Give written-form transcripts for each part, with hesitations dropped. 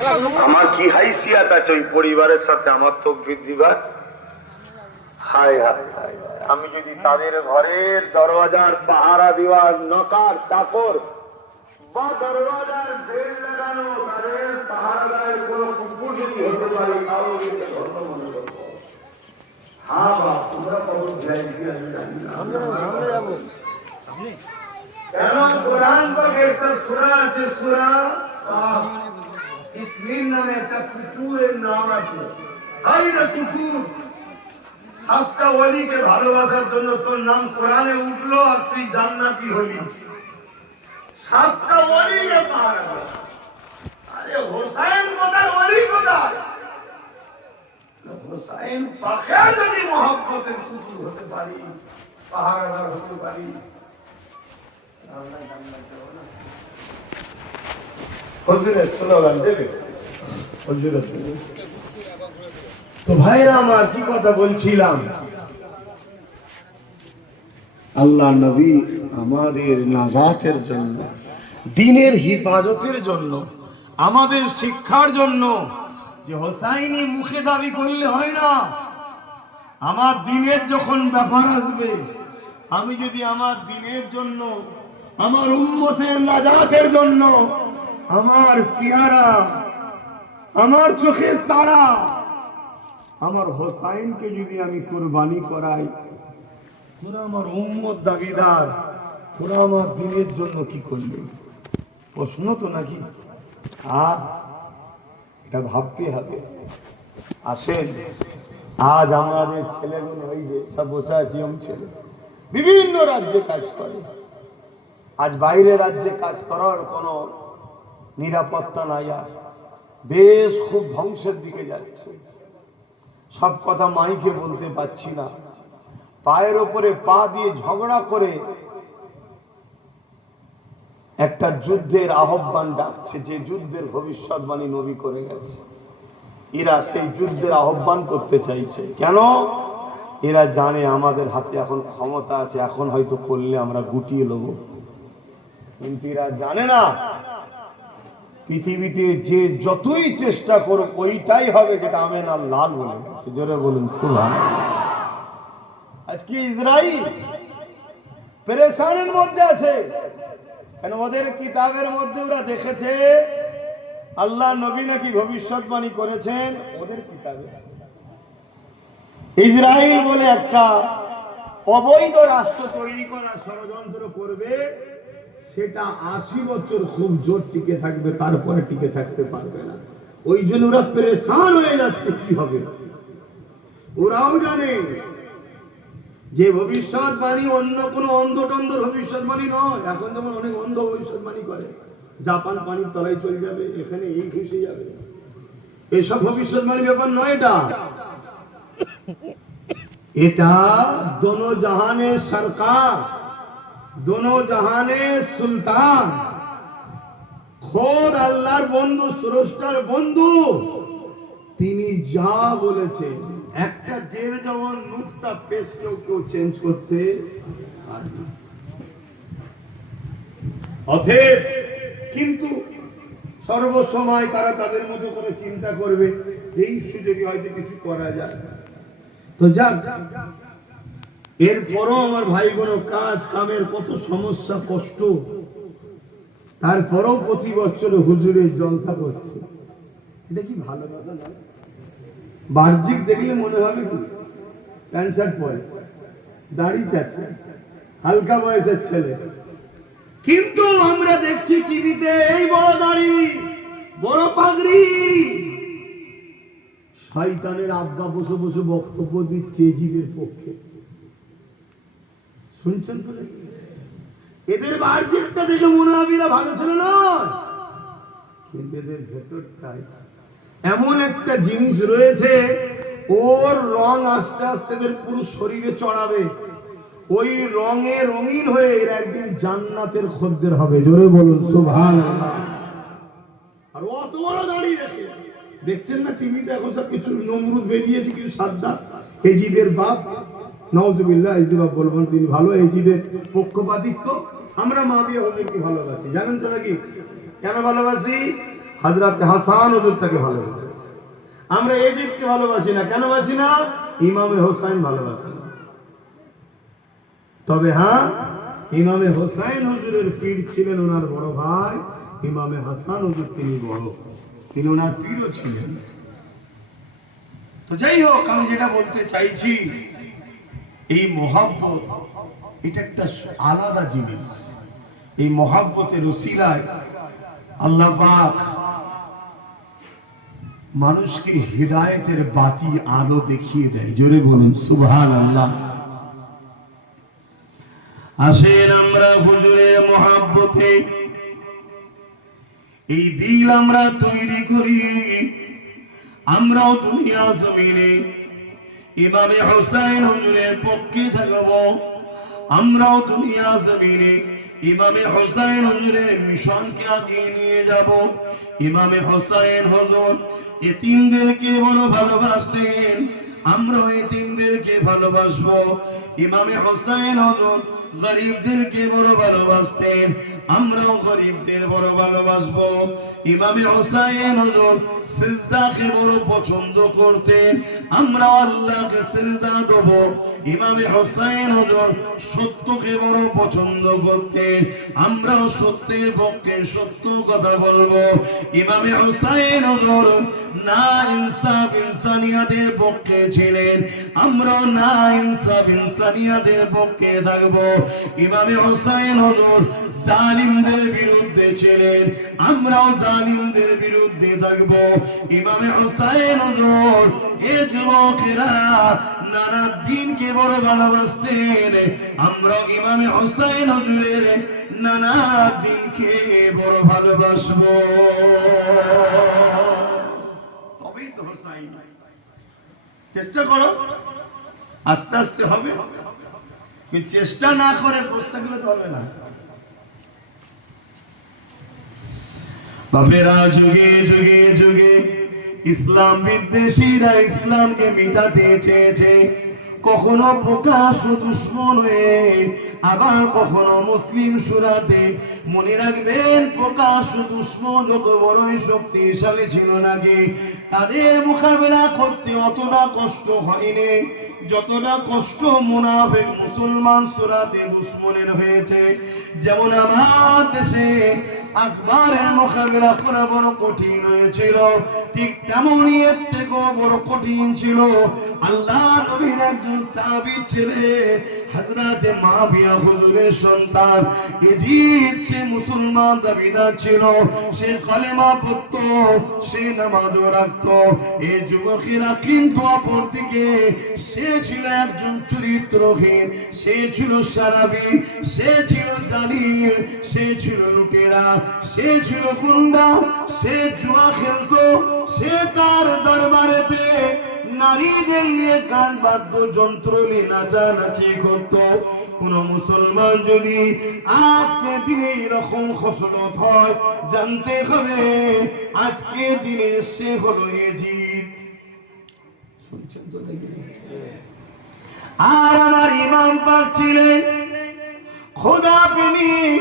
আমার কি হাইসিয়াত আছে ওই পরিবারের সাথে আমার তকবীর দিবার? হায় হায় হায়, আমি যদি তাদের ঘরের দরওয়াজার পাহারা দেওয়ার নকার চাকর বা দরওয়াজার বেল লাগানো তাদের পাহারাদারের কোন কুকুর যদি হতে পারে তাও ধর্ম মনে করবো। হ্যাঁ বাপ, তোমরা কবর যাইছি আমি জানি না, কেন কোরআন পাকে একটা সূরা আছে, সূরা ইসমিন নামে একটা কুকুরের নাম আছে। আইরা কুকুর, সাতটা ওলিকে ভালোবাসার জন্য তোর নাম কোরআনে উঠলো আর তুই জান্নাতি হলি। সাতটা ওলিকে পাহারা, আরে হোসাইন কোথায়, ওলি কোথায়? হোসাইন পাকে যদি মহব্বতের কুকুর হতে পারি, পাহারাদার হতে পারি, তো ভাইরা আমার কি কথা বলছিলাম, আল্লাহ নবী আমাদের নাজাতের জন্য, দ্বীনের হিফাজতের জন্য, আমাদের শিক্ষার জন্য যে হোসাইনি মুখে দাবি করলে হয় না। আমার দ্বীনের যখন ব্যাপার আসবে, আমি যদি আমার দ্বীনের জন্য, আমার উম্মতের নাজাতের জন্য, আমার পিয়ারা, আমার চোখের তারা, আমার হোসাইনকে যদি আমি কুরবানি করাই, তোরা আমার উম্মত দাবিদার, তোরা আমার দ্বীনের জন্য কি করলি? প্রশ্ন তো নাকি? এটা ভাবতে হবে। আসেন, আজ আমাদের ছেলেগুলো ওই যে সব বসে আছি, ছেলে বিভিন্ন রাজ্যে কাজ করে। আজ বাইরে রাজ্যে কাজ করার কোনো নিরাপত্তা নাই, আর দেশ খুব ধ্বংসের দিকে যাচ্ছে। সব কথা মাইকে বলতে পারছি না। পায়ের ওপরে পা দিয়ে ঝগড়া করে একটা যুদ্ধের আহ্বান ডাকছে, যে যুদ্ধের ভবিষ্যৎবাণী নবী করে গেছে। এরা সেই যুদ্ধের আহ্বান করতে চাইছে। কেন? এরা জানে আমাদের হাতে এখন ক্ষমতা আছে, এখন হয়তো করলে আমরা গুটিয়ে নেব। কিন্তু এরা জানে না পৃথিবীতে যে যতই চেষ্টা করুক ওইটাই হবে যেটা আমেনা লাল বলে গেছে। জোরে বলুন সুবহানাল্লাহ। আজকে ইসরাইল পেরেশানির মধ্যে আছে, কেন? ওদের কিতাবের মধ্যে ওরা দেখেছে আল্লাহ নবী নাকি ভবিষ্যৎবাণী করেছেন। ওদের কিতাবে ইসরাইল বলে একটা অবৈধ রাষ্ট্র তৈরি করার ষড়যন্ত্র করবে, সেটা 80 বছর খুব জোর টিকে থাকবে, তারপরে টিকে থাকতে পারবে না। ওই জন্য ওরা পেরেশান হয়ে যাচ্ছে কি হবে। ওরাও জানে যে ভবিষ্যৎবাণী অন্য কোনো অন্ধটন্ধর ভবিষ্যৎবাণী নয়। এখন যেমন অনেক অন্ধ ভবিষ্যৎবাণী করে, জাপান পানির তলায় চলে যাবে, এখানে এই ঘুষে যাবে, এসব ভবিষ্যৎবাণী ব্যাপার নয়। এটা দোনো জাহানের সরকার, দোনো জাহানের সুলতান, খোদ আল্লাহর বন্ধু, স্রষ্টার বন্ধু, তিনি যা বলেছে, একটা জের যেমন নুক্তা পেশ কেউ চেঞ্জ করতে পারবে। অতএব কিন্তু সর্বসময় তারা তাদের মতো করে চিন্তা করবে, এই সুযোগে হয়তো কিছু করা যায়। তো যাক, এরপরও আমার ভাই বোন কাজ কামের কত সমস্যা কষ্ট, তারপরও প্রতি বছর হুজুরের জলসা করছে। এটা কি ভালোবাসা না? বাহ্যিক দেখলে মনে হবে কি প্যান্ট শার্ট পরে, দাড়ি চাচ্ছে, হালকা বয়সের ছেলে, কিন্তু আমরা দেখছি টিভিতে এই বড় দাড়ি, বড় পাগড়ি। শয়তানের আব্বা বসে বসে বক্তব্য দিচ্ছে জীবের পক্ষে, শুনছেন তো? এদের বাহ্যিকটা দেখে মনে হবে না ভালো ছিল না, কিন্তু এদের ভেতরটাই এমন একটা জিনিস রয়েছে, ওর রং আস্তে আস্তে এদের পুরো শরীরে চড়াবে। ওই রঙে রঙিন হয়ে এরা একদিন জান্নাতের খদ্দের হবে। জোরে বলুন সুবহানাল্লাহ। আর অত বড় দাড়ি রেখে দেখছেন না টিভিতে এখন সব কিছু নমরুদ বেরিয়েছে, কিছু সাদ্দাত, এজিদের বাপ, নাউজুবিল্লাহ, এজিদ বাপ বলবেন তিনি ভালো, এজিদের পক্ষপাতিত্ব। আমরা মাবিয়া হুজুরকে ভালোবাসি, জানেন তো নাকি? কেন ভালোবাসি? হযরত হাসান হুজুর তাকে ভালোবাসে। আমরা এজিদকে ভালোবাসি না, কেন বাসি না? ইমামে হোসাইন ভালোবাসি না। তবে হ্যাঁ, ইমামে হোসাইন হুজুরের পীর ছিলেন ওনার বড় ভাই ইমামে হাসান হুজুর, তিনি বড়, তিনি ওনার পীরও ছিলেন। তো যাই হোক, আমি যেটা বলতে চাইছি, এই মহব্বত এটা একটা আলাদা জিনিস। এই মহব্বতের ওসিলায় আল্লাহ পাক মানুষকে হিদায়েতের বাতি আলো দেখিয়ে দেয়। জোরে বলুন সুবহানাল্লাহ। আসেন আমরা হুজুরের মহব্বতে এই দিল আমরা তৈরি করি। আমরাও দুনিয়া জমিনে ইমামে হোসেন হুজুরের পক্ষে থাকব। আমরাও দুনিয়া জমিনে ইমামে হোসেন হুজুরের মিশনকে আগিয়ে নিয়ে যাব। ইমামে হোসেন হুজুর এতিমদেরকে বড় ভালোবাসতেন, আমরাও এতিমদেরকে ভালোবাসবো। ইমামে হোসেন হুজুর গরিবদেরকে বড় ভালোবাসতেন, আমরাও গরিবদের বড় ভালোবাসবো। ইমামে হোসেন হুজুর সিজদাকে বড় পছন্দ করতেন, আমরাও আল্লাহকে সিজদা দেব। ইমামে হোসেন হুজুর সত্যকে বড় পছন্দ করতেন, আমরাও সত্যের পক্ষে সত্য কথা বলবো। ইমামে হোসেন হুজুর না ইনসাফ ইনসানিয়াতের পক্ষে ছিলেন, আমরাও না ইনসাফ ইনসানিয়াতের পক্ষে থাকবো। ইমামে হোসেন হুজুর জালিমদের বিরুদ্ধে ছিলেন, আমরাও জালিমদের বিরুদ্ধে থাকবো। ইমামে হোসেন হুজুর এ যুবকেরা নানা দিনকে বড় ভালোবাসতেন, আমরাও ইমামে হোসেন হুজুরের নানা দিনকে বড় ভালোবাসবো। তবেই তো হোসেন। চেষ্টা করো, আস্তে আস্তে হবে। চেষ্টা না করে প্রস্তাব গুলো হবে না। বাপেরা যুগে যুগে যুগে ইসলাম বিদ্বেষীরা ইসলামকে মিটাতে চেয়েছে, কখনো প্রকাশ দুশ্মন হয়ে, আবার কখনো মুসলিম সুরাতে। মনে রাখবেন, প্রকাশ দুশ্মন যত বড়ই শক্তিশালী ছিল নাকি, তাদের মোকাবেলা করতে অতটা কষ্ট হয়নি যতটা কষ্ট মুনাফিক মুসলমান সুরাতে দুশ্মনের হয়েছে। যেমন আমার দেশে আকবরের মোকাবেলা করা বড় কঠিন হয়েছিল, ঠিক তেমনই এর থেকেও বড় কঠিন ছিল আল্লাহ নবীর একজন সাহাবী ছেলে হযরত মুআবিয়া হুজুরের সন্তান। ইজিদ সে মুসলমান দাবিদার ছিল, সে কালেমা পড়তো, সে নামাজও রাখতো। এই যুবকেরা কিন্তু অপরদিকে সে ছিল একজন চরিত্রহীন, সে ছিল সারাবি, সে ছিল জালিম, সে ছিল লুটেরা, সে ছিল গুন্ডা, সে জুয়া খেলতো, সে তার দরবারেতে নারীদের নিয়ে গান বাদ্যযন্ত্র নিয়ে নাচানাচি করত। কোন মুসলমান যদি আজকে দিনে এরকম খসলত হয়, জানতে হবে আজকে দিনে সে হলো ইজিদ। শুনছেন তো নাকি? আর আমার ইমাম পাক ছিলেন খোদা প্রেমিক,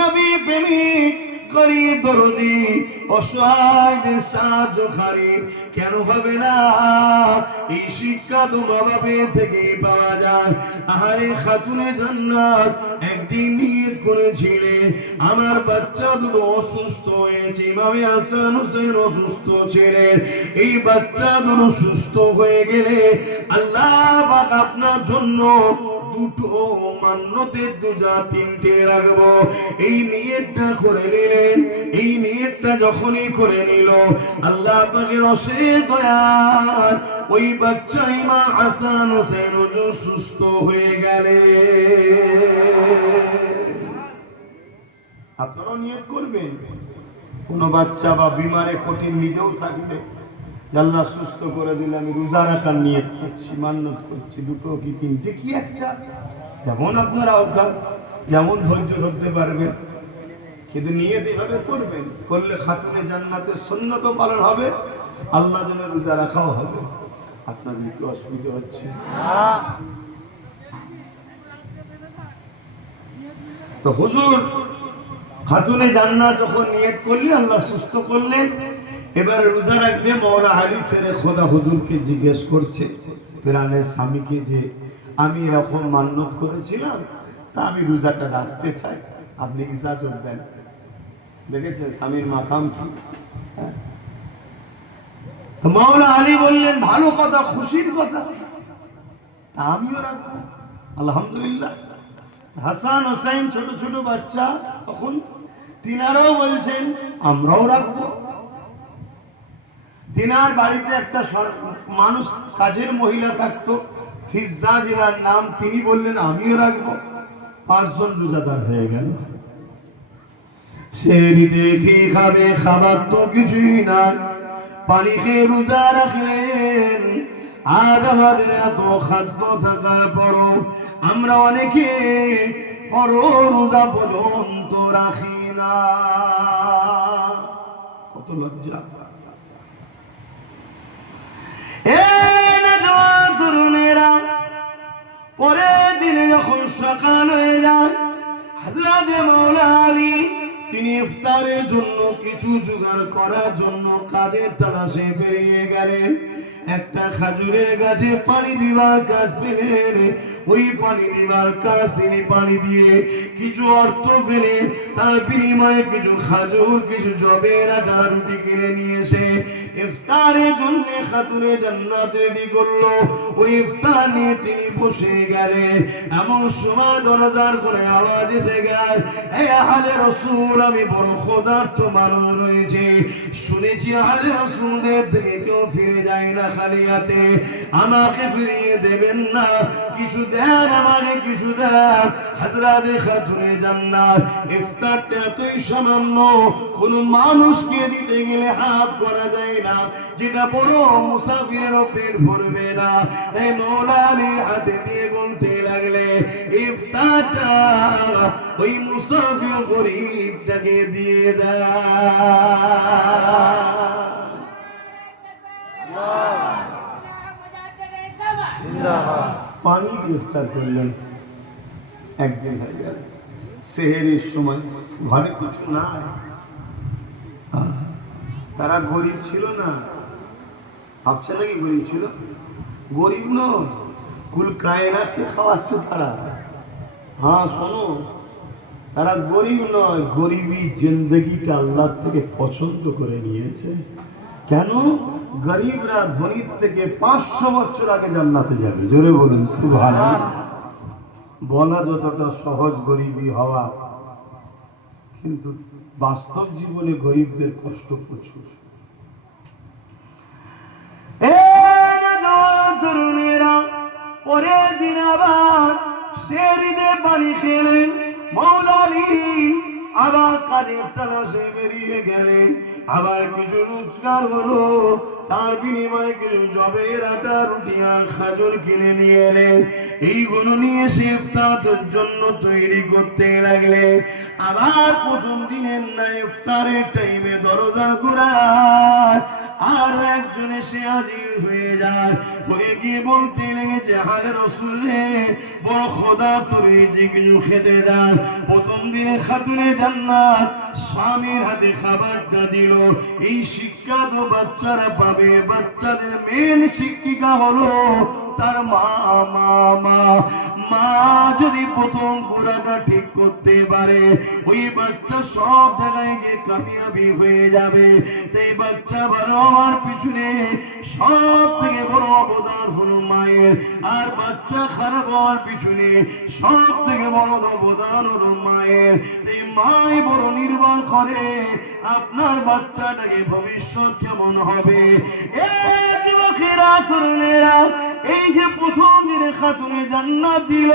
নবী প্রেমিক, গরিব দরদি, অসহায়দের সাহায্যকারী। কেন হবে না? এই শিক্ষা তো বাবা থেকে পাওয়া যায়। আহারে খাতুনে জান্নাত একদিন নিয়ত করেছিলেন, আমার বাচ্চা দুটো অসুস্থ হয়েছে। ইমামে হাসান হোসেন অসুস্থ ছিলেন, এই বাচ্চা দুটো সুস্থ হয়ে গেলে আল্লাহ পাক আপনার জন্য দুটো মান্যতের দুজা তিনটে রাখবো। এই নিয়তটা করে নিলেন। এই নিয়তটা যখনই করে নিল, আল্লাহ পাকের অশেষ দয়া, ওই বাচ্চা ইমাম হাসান হোসেন হুজুর সুস্থ হয়ে গেলে। আপনারাও নিয়ত করবেন, কোন বাচ্চা বা বিমারে কঠিন নিজেও থাকবে, আল্লাহ সুস্থ করে দিলে আমি রোজা রাখার নিয়ত করছি, মান্যত করছি, দুটো কি তিনটে কি একটা, যেমন আপনারা অজ্ঞান, যেমন ধৈর্য ধরতে পারবেন, কিন্তু নিয়ত এইভাবে করবেন। করলে খাতুনে জান্নাতের সুন্নত পালন হবে, আল্লাহ যেন রোজা রাখাও হবে। আপনাদের কি অসুবিধা হচ্ছে? তো হুজুর খাতুনে জান্নাত যখন নিয়ত করলেন, আল্লাহ সুস্থ করলেন, এবার রোজা রাখবে। মওলা আলী সেরে খোদা হুজুরকে জিজ্ঞেস করছে প্রাণের স্বামীকে যে আমি এরকম মান্যত করেছিলাম, তা আমি রোজাটা রাখতে চাই, আপনি ইজাজত দেন। দেখেছেন স্বামীর মাকাম কি? তো মওলা আলী বললেন ভালো কথা, খুশির কথা, তা আমিও রাখবো। আলহামদুলিল্লাহ। হাসান হোসেন ছোট ছোট বাচ্চা তখন, তিনারাও বলছেন আমরাও রাখবো। তিনার বাড়িতে একটা মানুষ, কাজের মহিলা থাকতো, ফিজ্জা জেলার নাম, তিনি বললেন আমিও রাখবো। 5 জন রোজাদার হয়ে গেল। সেরিতে কি খাবে? খাবার তো কিছুই না, পানি খেয়ে রোজা রাখলেন। আজ আমাদের এত খাদ্য থাকার পরও আমরা অনেকে রোজা পর্যন্ত রাখি না। কত লজ্জা! তরুণেরা, পরের দিনে যখন সকাল হয়ে যায়, হযরত মাওলা আলী তিনি ইফতারের জন্য কিছু জোগাড় করার জন্য কাদের তালাশে বেরিয়ে গেলেন। একটা খাজুরের গাছে পানি দিবার কাজ পেলেন। ওই পানি দিবার কাজ তিনি পানি দিয়ে কিছু অর্থ পেলে, তার বিনিময়ে কিছু খাজুর, কিছু জবের আটা, রুটি কিনে নিয়ে এসে ইফতারের জন্য খাতুনে জান্নাত রেডি করলো। ওই ইফতার নিয়ে তিনি বসে গেলেন। এমন সময় দরজার করে আওয়াজ এসে গেল, হে আহলে রাসূল, আমি বড় ক্ষুধার্ত মানুষ রয়েছে, শুনেছি আহলে রাসূলদের থেকে কেউ ফিরে যায় না খালি হাতে, আমাকে ফিরিয়ে দেবেন না, কিছু দেন, আমাকে কিছু দেন। হযরত খাতুনে জান্নাত ইফতারটা এতই সামান্য, কোন মানুষকে দিতে গেলে হাত করা যায় না, যেটা বড় মুসাফিরেরও পেট ভরবে না। এই মওলা আলীর হাতে দিয়ে বলতে লাগলে, ইফতারটা ওই মুসাফির গরীবটাকে দিয়ে পানি ইফতার করলেন। একদিন হয়ে গেল, সেহেরির সময়, ঘরে কিছু নাই। তারা গরিব ছিল না, ভাবছে নাকি গরিব ছিল? গরিব নয়, কুল কায়নাতকে খাওয়াচ্ছে তারা। হ্যাঁ শোনো, তারা গরিব নয়, গরিবী জিন্দগিটা আল্লাহ থেকে পছন্দ করে নিয়েছে। কেন? গরিবরা ধনীর থেকে 500 বছর আগে জান্নাতে যাবে। জোরে বলুন সুবহানাল্লাহ। বলা যতটা সহজ গরিবী হওয়া, কিন্তু বাস্তব জীবনে গরিবদের কষ্ট প্রচুর। তরুণেরা, পরের দিন আবার সেহরিতে পানি খেলেন। মাওলা আলী আবার কাজের তালাশে বেরিয়ে গেলেন। আবার কিছু রোজগার হলো, তার বিনিময়ে কিছু জবের আটা, রুটি আর খাজুর কিনে নিয়ে এলেন। এইগুলো নিয়ে এসে ইফতারের জন্য তৈরি করতে লাগলে। আবার প্রথম দিনের না ইফতারের টাইমে দরজার গোড়ায় আর একজন এসে হাজির হয়ে যায়। হয়ে গিয়ে বলতে লেগেছে, আহলে রাসূল রে, বড় খোদা তুমি যে কিছু খেতে দাও। প্রথম দিনে খাতুনে জান্নাত স্বামীর হাতে খাবারটা দিল। এই শিক্ষা তো বাচ্চারা পাবে। বাচ্চাদের মেন শিক্ষিকা হলো তার মা। মা যদি প্রথম গোড়াটা ঠিক করতে পারে, ওই বাচ্চা সব জায়গায় গিয়ে কামিয়াবি হয়ে যাবে। তাই বাচ্চা ভালো হওয়ার পিছনে সব থেকে বড় অবদান হলো মায়ের, আর বাচ্চা খারাপ হওয়ার পিছনে সব থেকে বড় অবদান হলো মায়ের। এই মাই বড় নির্ভর করে আপনার বাচ্চাটাকে ভবিষ্যৎ কেমন হবে। এই যুবকেরা, তরুণেরা, এই যে প্রথম দিনে খাতুনে জান্নাত দিল,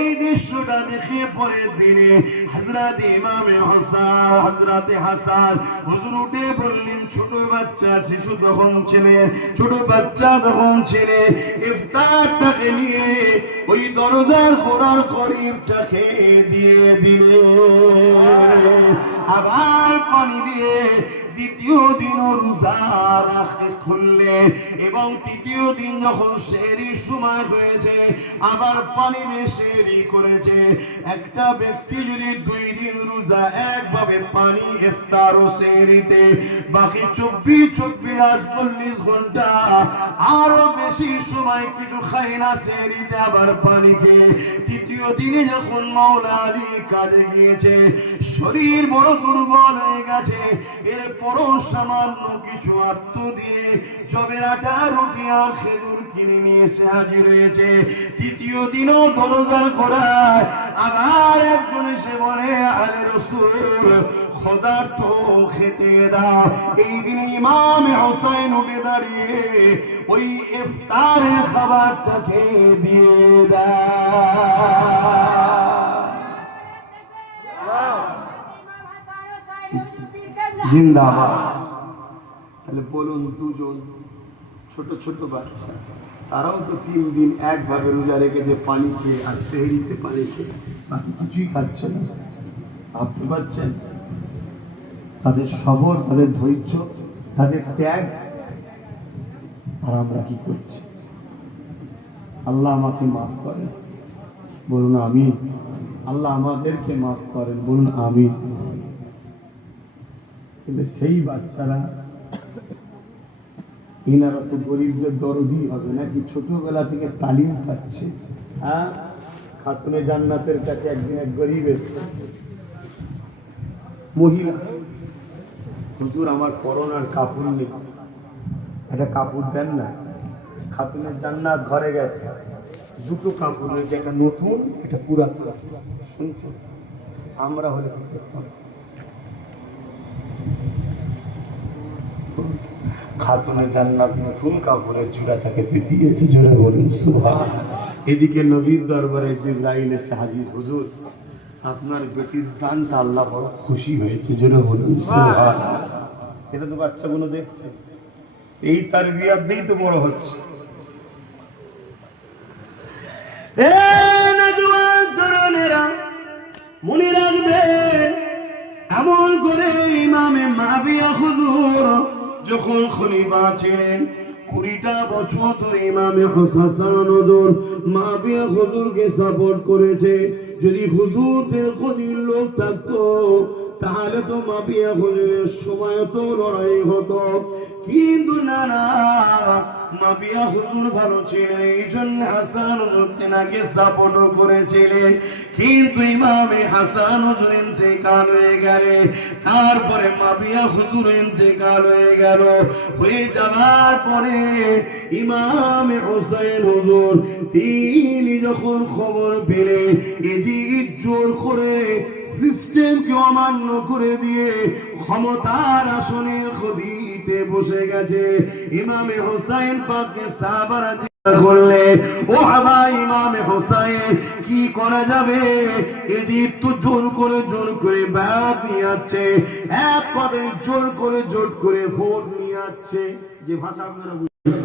এই দৃশ্যটা দেখে পরের দিনে হযরত ইমামে হোসেন, হযরত হাসান হুজুর উঠে বললেন, ছোট বাচ্চা শিশু তখন ছেলে, ছোট বাচ্চা তখন ছেলে, ইফতারটাকে নিয়ে ওই দরজার গোড়ার গরিবটাকে দিয়ে দিলে। আবার পানি দিয়ে দ্বিতীয় দিনও রোজা খুললে এবং তৃতীয় দিন যখন সেহরির সময় হয়েছে আবার পানি দিয়ে সেহরি করেছে। একটা ব্যক্তি যদি 2 দিন রোজা একভাবে পানি ইফতার ও সেহরিতে, বাকি 24 ঘন্টা আরো বেশি সময় কিছু খায় না, সেহরিতে আবার পানি খেয়ে তৃতীয় দিনে যখন মাওলা আলী কাজে গিয়েছে, শরীর বড় দুর্বল হয়ে গেছে, এরপরও সামান্য কিছু আত্ম দিয়ে জবের আটা, রুটি আর খেজুর কিনে নিয়ে এসে হাজির হয়েছে। তৃতীয় দিনও দরজার করায় আবার একজন এসে বলে, আলে রাসূল খোদার তো খেতে দাও। এই দিনে ইমাম হোসেন উঠে দাঁড়িয়ে ওই ইফতারের খাবারটাকে দিয়ে জিন্দাবাদ। তাহলে বলুন, দুজন ছোট ছোট বাচ্চা, তারাও তো 3 দিন একভাবে রোজা রেখে যে পানি খেয়ে আর সেহরিতে পানি খেয়ে বাকি কিছুই খাচ্ছে না। ভাবতে পারছেন তাদের সবর, তাদের ধৈর্য, তাদের ত্যাগ। আর আমরা কি করছি? আল্লাহ আমাকে মাফ করেন, বলুন আমিন। আল্লাহ আমাদেরকে মাফ করেন, বলুন আমিন। কিন্তু সেই বাচ্চারা, এনারা তো গরিবদের দরদি হবে নাকি? ছোটবেলা থেকে তালিম পাচ্ছে। হ্যাঁ, খাতুনে জান্নাতের কাছে একদিন এক গরিব এসে মহিলা, হুজুর আমার করোনার কাপড় নেই, একটা কাপড় দেন না। খাতুনে জান্নাত ঘরে গেছে, 2টো কাপড় রয়েছে, একটা নতুন, একটা পুরাতন। শুনছেন? আমরা হলে কি করতাম? খাতুনে জান্নাত নতুন কাপড়ের জোড়া তাকে দিয়েছে, জোরে বলুন সুবহানাল্লাহ। এদিকে নবীর দরবারে জিবরাইল এসে হাজির, হুজুর আপনার বেটির দানটা আল্লাহ বড় খুশি হয়েছে, জোরে বলুন সুবহানাল্লাহ। এটা তো বাচ্চাগুলো দেখছে, এই তারবিয়াত দিয়েই তো বড় হচ্ছে। মনে রাখবেন, এমন করে ইমামে মাবিয়া হুজুর যখন খলিফা ছিলেন, 20টা বছর ধরে ইমামে হাসান হুজুর মাবিয়া হুজুরকে সাপোর্ট করেছে। যদি হুজুরদের খোঁজের লোক থাকতো তাহলে তো মাবিয়া হুজুরের সময় তো লড়াই হতো, কিন্তু না না, মাবিয়া হুজুর ভালো ছিলেন, এই জন্য হাসান হুজুর তেনাকে সাপোর্ট করেছিলেন। কিন্তু ইমামে হাসান হুজুর ইন্তেকাল হয়ে গেলে, তারপরে মাবিয়া হুজুর ইন্তেকাল হয়ে গেল। হয়ে যাওয়ার পরে ইমামে হোসেন হুজুর তিনি যখন খবর পেলে এজিদ জোর করে সিস্টেমকে অমান্য করে দিয়ে ক্ষমতার আসনের খদিতে বসে গেছে, ইমামে হোসেন পাককে সাহাবারা করলে, ও বাবা ইমামে হোসেন কি করা যাবে? এজিদ তো জোর করে বায়াত নিয়ে যাচ্ছে, এক পদে জোর করে ভোট নিয়ে যাচ্ছে। যে ভাষা আপনারা বুঝছেন,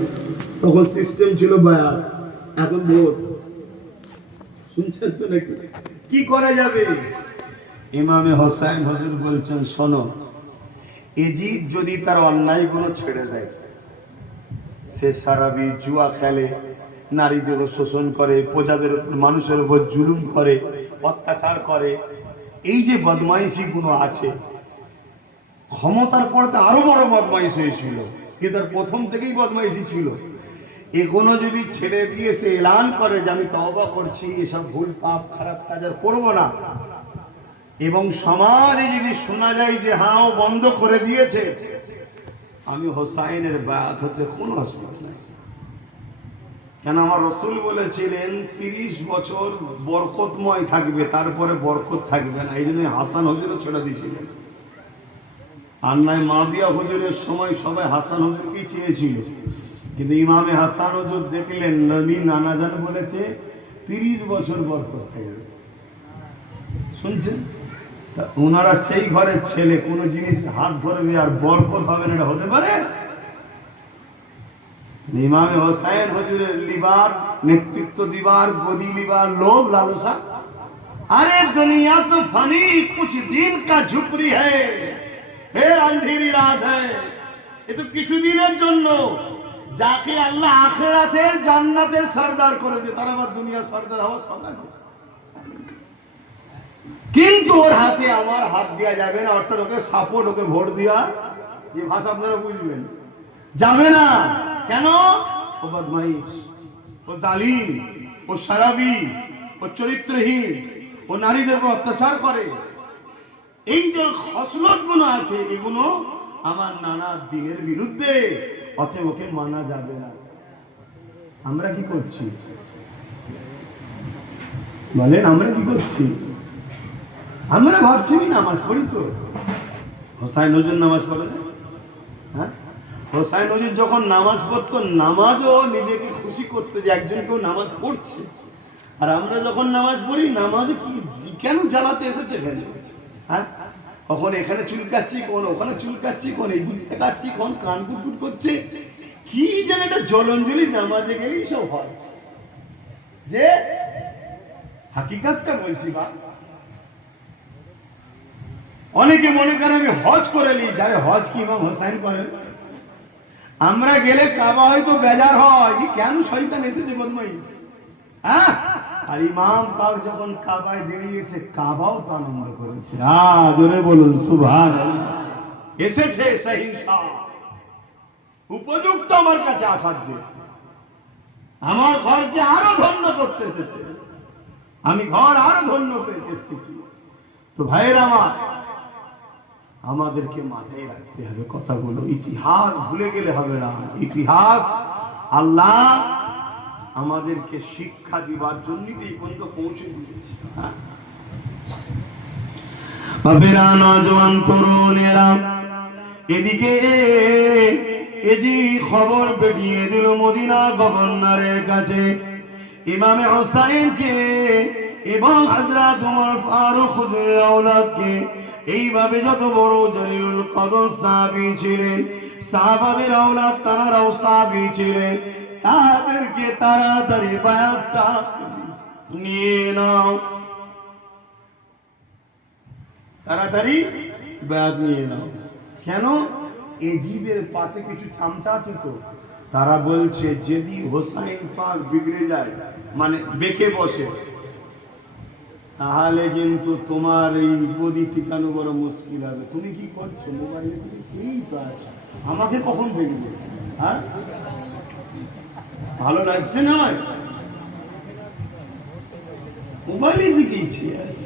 তখন সিস্টেম ছিল বায়াত, এখন ভোট। শুনছেন তো নাকি? কি করা যাবে? ইমামে হোসেন হুজুর বলছেন, শোনো, এজিদ যদি তার অন্যায়গুলো ছেড়ে দেয়, সে সারাবি জুয়া খেলে, নারীদেরও শোষণ করে, প্রজাদের মানুষের উপর জুলুম করে, অত্যাচার করে, এই যে বদমাইশি গুলো আছে, ক্ষমতার পর তো আরো বড় বদমাইশ হয়েছিল, কিন্তু তার প্রথম থেকেই বদমাইশি ছিল। এগুলো যদি ছেড়ে দিয়ে সে এলান করে যে আমি তওবা করছি, এসব ভুল পাপ খারাপ কাজ আর করবো না, এবং সমাজে যদি শোনা যায় যে হ্যাঁ ও বন্ধ করে দিয়েছে, আমি হোসাইনের বায়াত হতে কোনো অসুবিধা নাই। কেন আমার রাসূল বলেছিলেন 30 বছর বরকতময় থাকবে, তারপরে বরকত থাকবে না। এই জন্য হাসান হুজুরও ছেড়ে দিয়েছিলেন। আর নয় মাবিয়া হুজুরের সময় সবাই হাসান হুজুরকেই চেয়েছিল, কিন্তু ইমামে হাসান হুজুর দেখলেন নবী নানাজান বলেছে 30 বছর বরকত থাকবে। শুনছেন? ওনারা সেই ঘরের ছেলে, কোন জিনিস হাত ধরবে আর বরকত হবে না, এটা হতে পারে? ইমামে হোসেন হুজুরের লিবার, নেতৃত্ব দিবার, গদি লিবার, লোভ লালসা। আরে দুনিয়া তো ফানি, কুछ दिन का झुपड़ी है, হে আন্ধেরি রাত এ তো কিছুদিনের জন্য। যাকে আল্লাহ আখিরাতের জান্নাতের সরদার করে দেয় তার আবার দুনিয়ার সরদার হওয়ার সম্ভব না। কিন্তু ওর হাতে আমার হাত দেওয়া যাবে না, অর্থাৎ ওকে সাপোর্ট, ওকে ভোট দেওয়া, যে ভাষা আপনারা বুঝবেন, যাবে না। কেন? ও বদমাইশ, ও জালিম, ও শারাবি, ও চরিত্রহীন, ও নারীদের উপর অত্যাচার করে। এই যে খসলত গুলো আছে এগুলো আমার নানা দিনের বিরুদ্ধে, অতএব ওকে মানা যাবে না। আমরা কি করছি বলেন? আমরা কি করছি? আমরা ভাবছি নামাজ পড়ি তো। হোসাইন নজরুল নামাজ পড়ে না? হ্যাঁ, হোসাইন নজরুল যখন নামাজ পড়তো, নামাজও নিজেকে খুশি করতো যে একজন কেউ নামাজ পড়ছে। আর আমরা যখন নামাজ পড়ি, নামাজে কি কেন জ্বালাতে এসেছে এখানে? হ্যাঁ, কখন এখানে চুলকাচ্ছি, কোন ওখানে চুলকাচ্ছি, কোন এই বুঝতে কাচ্ছি, কোন কান কুটকুট করছে, কি যেন একটা জলঞ্জলি নামাজে গেলেই সব হয়। যে হাকিকাতটা বলছি বা, অনেকে মনে করে আমি হজ করে নিই, যারে হজ কি ইমাম হোসাইন করেন। আমরা গেলে কাবা হয়তো বেজার হয়, কেন শয়তান এসেছে বদমাইশ। হ্যাঁ, আর ইমাম পাক যখন কাবায় দাঁড়িয়েছে, কাবাও তো আনন্দ করেছে। জোরে বলুন সুবহানাল্লাহ। এসেছে সহিংসা উপযুক্ত আমার কাছে আসার জন্য, আমার ঘরকে আরো ধন্য করতে এসেছে, আমি ঘর আরো ধন্য পেতে এসেছি। তো ভাইয়ের আমার, আমাদেরকে মাথায় রাখতে হবে কথাগুলো। ইতিহাস ভুলে গেলে হবে না। ইতিহাস আল্লাহ আমাদেরকে শিক্ষা দিবার জন্য এই পর্যন্ত পৌঁছে দিয়েছে। বাবেরা, নওজোয়ান তরুণেরা, এদিকে এই যে খবর বেরিয়ে দিল মদিনা গভর্নরের কাছে, ইমামে হোসাইনকে এবং হযরত ওমর ফারুক খুদুর আওলাদকে, এইভাবে যত বড় জলিলুল কদর সাহাবী ছিলেন, সাহাবাদের আওলাদ তারাও সাহাবী ছিলেন, তাদেরকে তাড়াতাড়ি বায়াতটা নিয়ে নাও, তাড়াতাড়ি বায়াত নিয়ে নাও। কেন? এজিদের পাশে কিছু চামচা আছে তো, তারা বলছে যদি হোসাইন পাক বিগড়ে যায়, মানে বেঁকে বসে, তাহলে কিন্তু তোমার এই গদি টিকানো বড় মুশকিল হবে। তুমি কি করছো? মোবাইলে এই তো আছে, আমাকে কখন দেখবে? হ্যাঁ, ভালো লাগছে না? মোবাইলের দিকে ইচ্ছে আছে।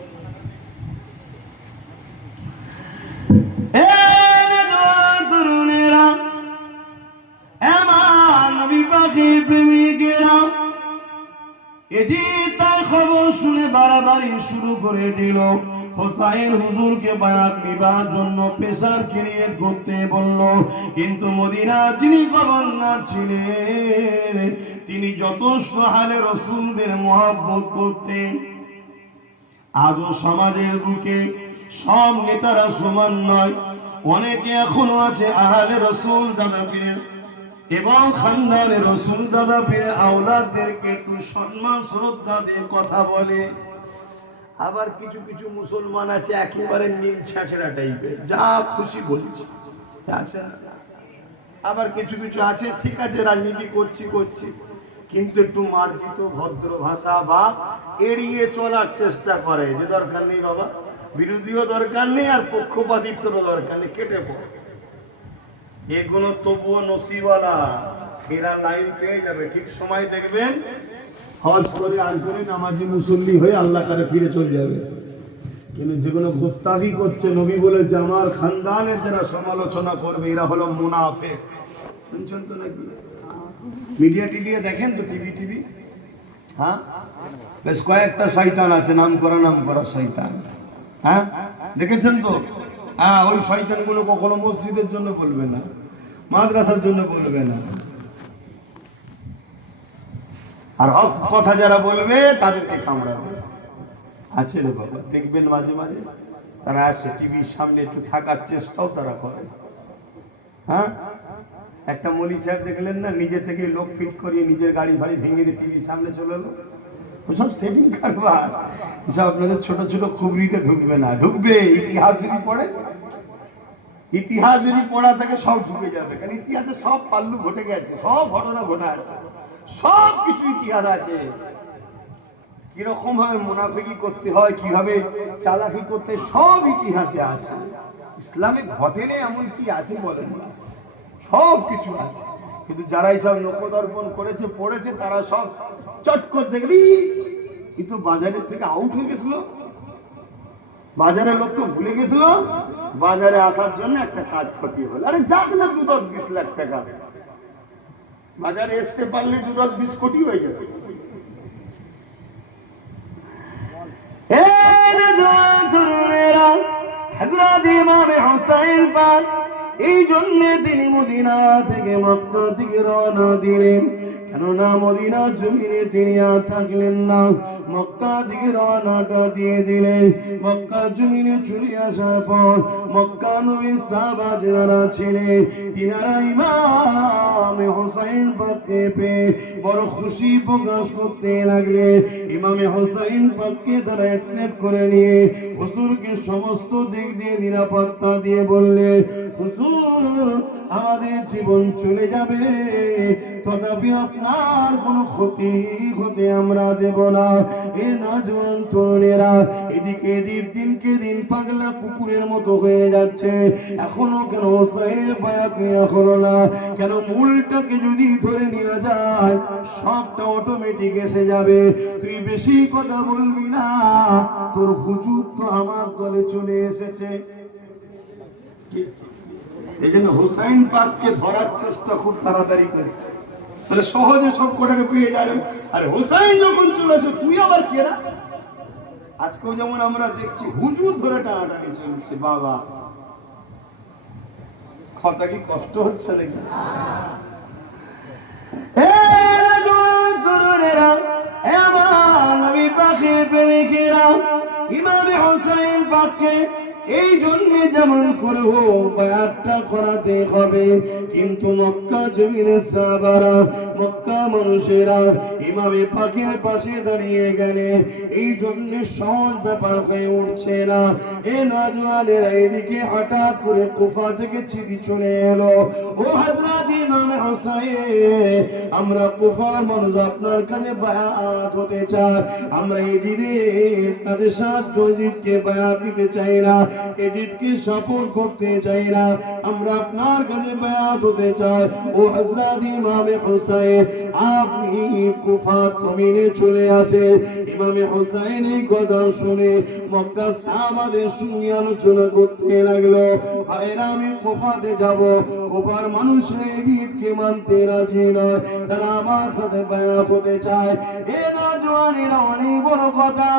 তরুণেরা, এমন নবী পাকের প্রেমিকেরা, এজি তার খবর শুনে বাড়াবাড়ি শুরু করে দিল। হোসাইন হুজুরকে বায়াত নিবার জন্য প্রেসার ক্রিয়েট করতে বলল। কিন্তু মদিনা যিনি গভর্নর ছিলেন, তিনি যথেষ্ট হালে রসুলদের মহব্বত করতেন। আজও সমাজের বুকে সব নেতারা সমান নয়, অনেকে এখনো আছে আহলে রসুল দাদা পীর এবং খানদানে রসুল দাদা পীর আওলাদদেরকে একটু সম্মান শ্রদ্ধা দিয়ে কথা বলে। আবার কিছু কিছু মুসলমান আছে একেবারে নীল ছাঁচড়া টাইপের, যা খুশি বলছে। আবার কিছু কিছু আছে ঠিক আছে রাজনীতি করছি, কিন্তু একটু মার্জিত ভদ্র ভাষা বা এড়িয়ে চলার চেষ্টা করে, যে দরকার নেই বাবা, বিরোধীও দরকার নেই আর পক্ষপাতিত্বরও দরকার নেই, কেটে পড়ে। এগুলো তবুও নসিবালা, এরা লাইন পেয়ে যাবে, ঠিক সময় দেখবেন হজ করে আসবে নামাজি মুসল্লি হয়ে আল্লাহ কারে ফিরে চলে যাবে। কিন্তু যেগুলো গোস্তাখি করছে, নবী বলেছে আমার খানদানের যারা সমালোচনা করবে এরা হলো মুনাফিক। শুনছেন তো নাকি? মিডিয়া টিডিয়া দেখেন তো, টিভি, হ্যাঁ, বেশ কয়েকটা শয়তান আছে, নাম করা শয়তান। হ্যাঁ, দেখেছেন তো? হ্যাঁ, ওই শয়তান গুলো কখনো মসজিদের জন্য বলবে না, মাদ্রাসার জন্য বলবে না, আর হক কথা যারা বলবে তাদেরকে কামড়াবে। আছে রে বাবা, দেখবেন মাঝে মাঝে তারা আসে টিভির সামনে, একটু থাকার চেষ্টাও তারা করে। হ্যাঁ, একটা মলি সাহেব দেখলেন না, নিজে থেকে লোক ফিট করিয়ে নিজের গাড়ি ভাড়ি ভেঙে দিয়ে টিভির সামনে চলে এলো। ওসব সেটিং কারবার, এসব আপনাদের ছোট ছোট খুবরিতে ঢুকবে না, ঢুকবে ইতিহাস যদি পড়ে। ইতিহাস যদি পড়া থাকে সব ঢুকে যাবে, কারণ ইতিহাসে সব পাল্লু ঘটে গেছে, সব ঘটনা ঘটে আছে, সব কিছু ইতিহাস আছে। কিরকম ভাবে মুনাফিকি করতে হয়, কিভাবে চালাকি করতে, সব ইতিহাসে আছে। ইসলামে ঘটেনি এমন কি আছে বলেন না, সব কিছু আছে। কিন্তু যারা এইসব লোকদর্পণ করেছে পড়েছে তারা সব চট করে দেখলি কিন্তু বাজারের থেকে আউট হয়ে গেছিল, বাজারের লোক তো ভুলে গেছিল, বাজারে আসার জন্য একটা কাজ খটিয়ে হলো। আরে যাক না 2-10-20 লাখ টাকা, বাজারে আসতে পারলে 2-10-20 কোটি হয়ে যাবে। হযরত ইমাম হুসাইন পাক এই জন্য তিনি মদিনা থেকে মক্কা থেকে রওনা দিলেন, কেননা মদিনা জমিনে তিনি আর থাকলেন না, মক্কা থেকে রওনাটা দিয়ে দিলেন। মক্কা জমিনে চলে আসার পর মক্কা নবীর সাহাবা যারা ছিলেন তিনারা ইমাম হুসাইন পাককে পেয়ে বড় খুশি প্রকাশ করতে লাগলেন। ইমাম হুসাইন পাককে তারা অ্যাকসেপ্ট করে নিয়ে হুজুরকে সমস্ত দিক দিয়ে নিরাপত্তা দিয়ে বললেন, হুজুর আমাদের জীবন চলে যাবে তথাপি আপনার কোনো ক্ষতি হতে আমরা দেব না। এ নওজোয়ান তরুণেরা এদিকে দিনকে দিন পাগলা কুকুরের মতো হয়ে যাচ্ছে, এখনো কেন হুসাইনের বায়াত নেওয়া হলো না? কেন মূলটাকে যদি ধরে নেওয়া যায় সবটা অটোমেটিক এসে যাবে। তুই বেশি কথা বলবি না, তোর হুজুর তো আমার দলে চলে এসেছে। এই জন্য হুসাইন পাককে ধরার চেষ্টা খুব তাড়াতাড়ি করছে, তাহলে সহজে সব কটাকে পেয়ে যাবে। আরে হুসাইন যখন চলেছে তুই আবার কেরা? আজকেও যেমন আমরা দেখছি হুজুর ধরে টানাটানি চলছে। বাবা কথা কি কষ্ট হচ্ছে নাকি? নবী পাকের প্রেমিকেরা ইমাম হুসাইন পাককে এই জন্য যেমন করে হোক বায়াতটা করাতে হবে, কিন্তু মক্কা জমিনের সাহাবারা মক্কা মানুষেরা ইমামে পাকের পাশে দাঁড়িয়ে গেলে এই জন্য সহজ ব্যাপার হয়ে উঠছে না। এ নওজোয়ানেরা এদিকে হঠাৎ করে কুফা থেকে চিঠি চলে এলো, ও হযরত ইমাম হুসাইন আমরা কুফার মানুষ আপনার কাছে বায়াত হতে চাই, আমরা এজিদের তাদের সাথে এজিদকে বায়াত দিতে চাই না, এজিদকে সাপোর্ট করতে চাই না, আমরা আপনার কাছে বায়াত হতে চাই। ও হযরত ইমাম হুসাইন আপনি কুফা জমিনে চলে আসে। ইমাম হুসাইন এই কথা শুনে মক্কার সাহাবাদের সঙ্গে আলোচনা করতে লাগলো, ভাইরা আমি কুফাতে যাব, কুফার মানুষরা এজিদকে মানতে রাজি নয়, তারা আমার সাথে বায়াত হতে চায়। এ নওজোয়ানেরা অনেক বড় কথা,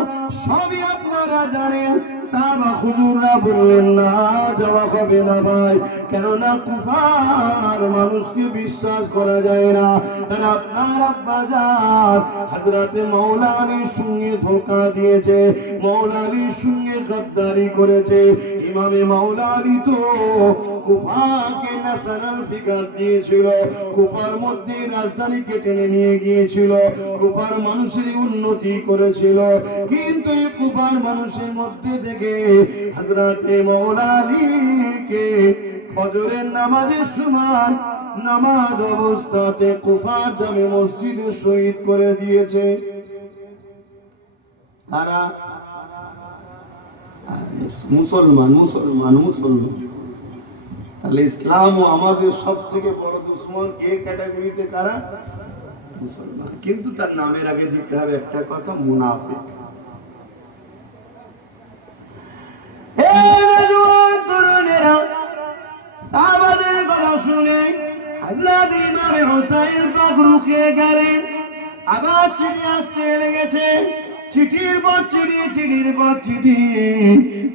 সবই আপনারা জানেন। সাহাবা হুজুররা বললেন না যাওয়া হবে না ভাই, কেননা কুফার মানুষকে বিশ্বাস করা যায় না, তারা আপনার আব্বাজান হযরতে মাওলা আলীর সঙ্গে ধোঁকা দিয়েছে, মাওলা আলীর সঙ্গে গদ্দারি করেছে। ইমামে মাওলা আলী তো কুফাকে ন্যাশনাল ফিগার দিয়েছিল, কুফার মধ্যে রাজধানীকে টেনে নিয়ে গিয়েছিল, কুফার মানুষের উন্নতি করেছিল, কিন্তু এই কুফার মানুষের মধ্যে থেকে হযরতে মাওলা আলীকে ফজরের নামাজের সময় নামাজ অবস্থাতে কুফার জামে মসজিদে শহীদ করে দিয়েছে। তারা মুসলমান মুসলমান মুসলমান, তাহলে ইসলাম ও আমাদের সব থেকে বড় দুশ্মন এ ক্যাটাগরিতে কারা? মুসলমান। কিন্তু তার নামের আগে দিতে হবে একটা কথা, মুনাফিক। সাহাবাদের কথা শুনে হযরত ইমাম হুসাইন পাক রুখে গেলেন, আবার চিঠি আসতে লেগেছে, চিঠির পর চিঠি, চিঠির পর চিঠি,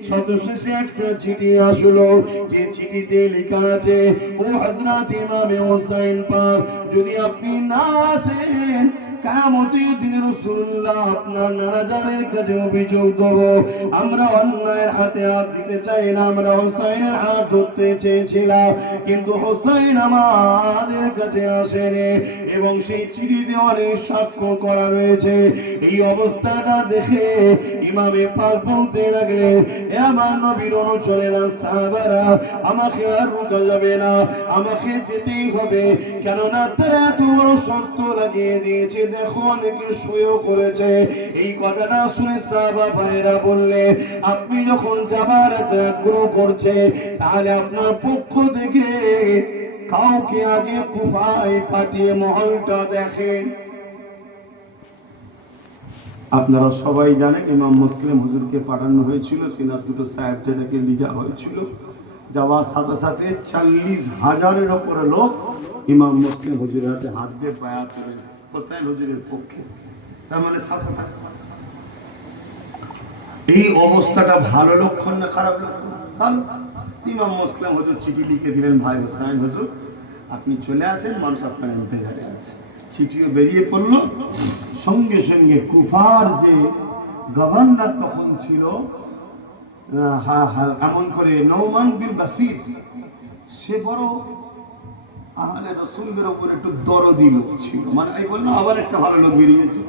সর্বশেষে একটা চিঠি আসলো, যে চিঠিতে লেখা আছে, ও হযরত ইমাম হুসাইন পাক যদি আপনি না আসেন কিয়ামতের দিনে রাসূলুল্লাহ আপনার নানাজানের কাছে অভিযোগ দেব, আমরা অন্যায়ের হাতে হাত দিতে চাই না, আমরা হোসাইনের হাত ধরতে চেয়েছিলাম, কিন্তু হোসাইন আমাদের কাছে আসেনি এবং সেই চিঠি দেওয়ালে সাক্ষ্য করা রয়েছে। এই অবস্থাটা দেখে ইমামে পাক বলতে লাগলেন, এ আমার নবীর অনুচরেরা, সাহাবারা, আমাকে আর রুকা যাবে না, আমাকে যেতেই হবে, কেননা তারা এত বড় শর্ত লাগিয়ে দিয়েছে, দেখো অনেকে সইও করেছে। এই কথাটা শুনে সাহাবা ভাইরা বললে, আপনি যখন যাবার এত আগ্রহ করছে, তাহলে আপনার পক্ষ থেকে কাউকে আগে কুফায় পাঠিয়ে মহলটা দেখেন। আপনারা সবাই জানেন ইমাম মুসলিম হুজুরকে পাঠানো হয়েছিল, তিনার দুটো সাহেবজাদাকে লিজা হয়েছিল, যাওয়ার সাথে সাথে 40,000-এর উপরে লোক ইমাম মুসলিম হুজুরের হাতে হাত দিয়ে বায়াত করেন হোসেন হুজুরের পক্ষে। তার মানে এই অবস্থাটা ভালো লক্ষণ না খারাপ লক্ষণ? ভালো। ইমাম মুসলিম হুজুর চিঠি লিখে দিলেন, ভাই হোসেন হুজুর আপনি চলে আসেন, মানুষ আপনার ইন্তজারে আছে। চিঠিও বেরিয়ে পড়লো। সঙ্গে সঙ্গে কুফার যে গভর্নর তখন ছিল, এমন করে নওমান বিন বাসির, সে বড় আহলে রাসূলের উপর একটু দরদি লোক ছিল, মানে এই বললাম আবার একটা ভালো লোক বেরিয়েছে।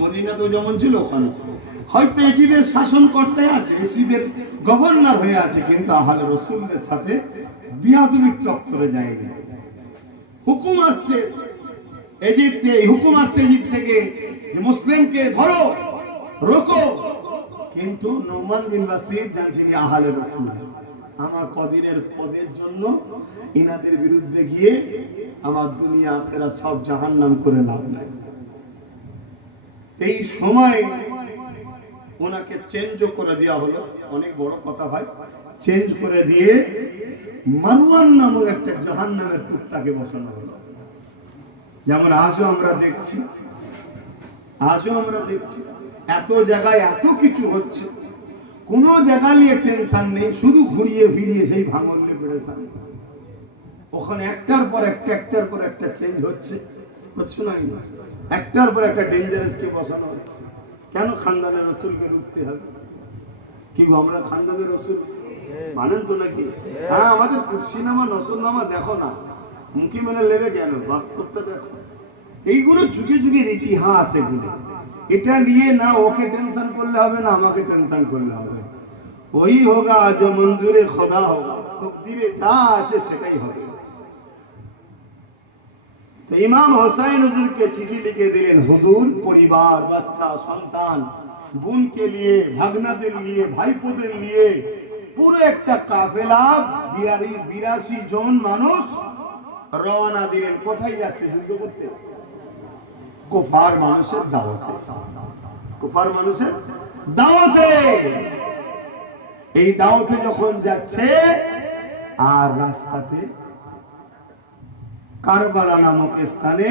মদিনা তো যেমন ছিল ওখানে হয়তো এজিদের শাসন করতে আছে, এজিদের গভর্নর হয়ে আছে, কিন্তু আহলে রাসূলের সাথে বিয়াদবি করে যায়নি। হুকুম আসছে ইজিপ্টে, হুকুম আসছে ইজিপ্ট থেকে যে মুসলিমকে ধরো, রোকো, কিন্তু নওমান বিন বাসির জানছেন আহলে রাসূল, আমার কদিনের পদের জন্য ইনাদের বিরুদ্ধে গিয়ে আমার দুনিয়া আখিরাত সব জাহান্নাম করে লাভ নাই। এই সময় ওনাকে চেঞ্জ করে দেওয়া হলো, অনেক বড় কথা ভাই, চেঞ্জ করে দিয়ে মারওয়ান নামক একটা জাহান্নামের কুত্তাকে বসানো হলো। যেমন আজও আমরা দেখছি, এত জায়গায় এত কিছু হচ্ছে, কোন জায়গা নিয়ে টেনশন নেই, শুধু ঘুরিয়ে ফিরিয়ে সেই ভাঙন নিয়ে পেরেছেন। ওখানে একটার পর একটা চেঞ্জ হচ্ছে না, একটার পর একটা ডেঞ্জারাস কে বসানো হচ্ছে। কেন? খানদানের রাসূলকে রুখতে হবে। কি গো, আমরা খানদানের রাসূল মানেন তো নাকি? হ্যাঁ, আমাদের কুরসিনামা নসরনামা দেখো না, মুখে মেনে নেবে কেন? বাস্তবটা দেখো। এইগুলো যুগে যুগের ইতিহাস, এগুলো এটা নিয়ে না ওকে টেনশন করলে হবে, না আমাকে টেনশন করলে হবে। ওই হোগা जो मंजूर खुदा होगा, तकदीरे যা আছে সেটাই হবে। তো ইমাম হোসেন হুজুরকে চিঠি লিখে দিলেন, হুজুর পরিবার, বাচ্চা, সন্তান, বোনকে নিয়ে, ভাগনাদের নিয়ে, ভাইপোদের নিয়ে পুরো একটা কাফেলা 82 জন মানুষ রওনা দিলেন। কোথায় যাচ্ছে? যুদ্ধ করতে। কুফার মানুষের দাওয়াতে, কুফার মানুষের দাওয়াতে। এই দাওয়াতে যখন যাচ্ছে, আর রাস্তাতে কারবালা নামক স্থানে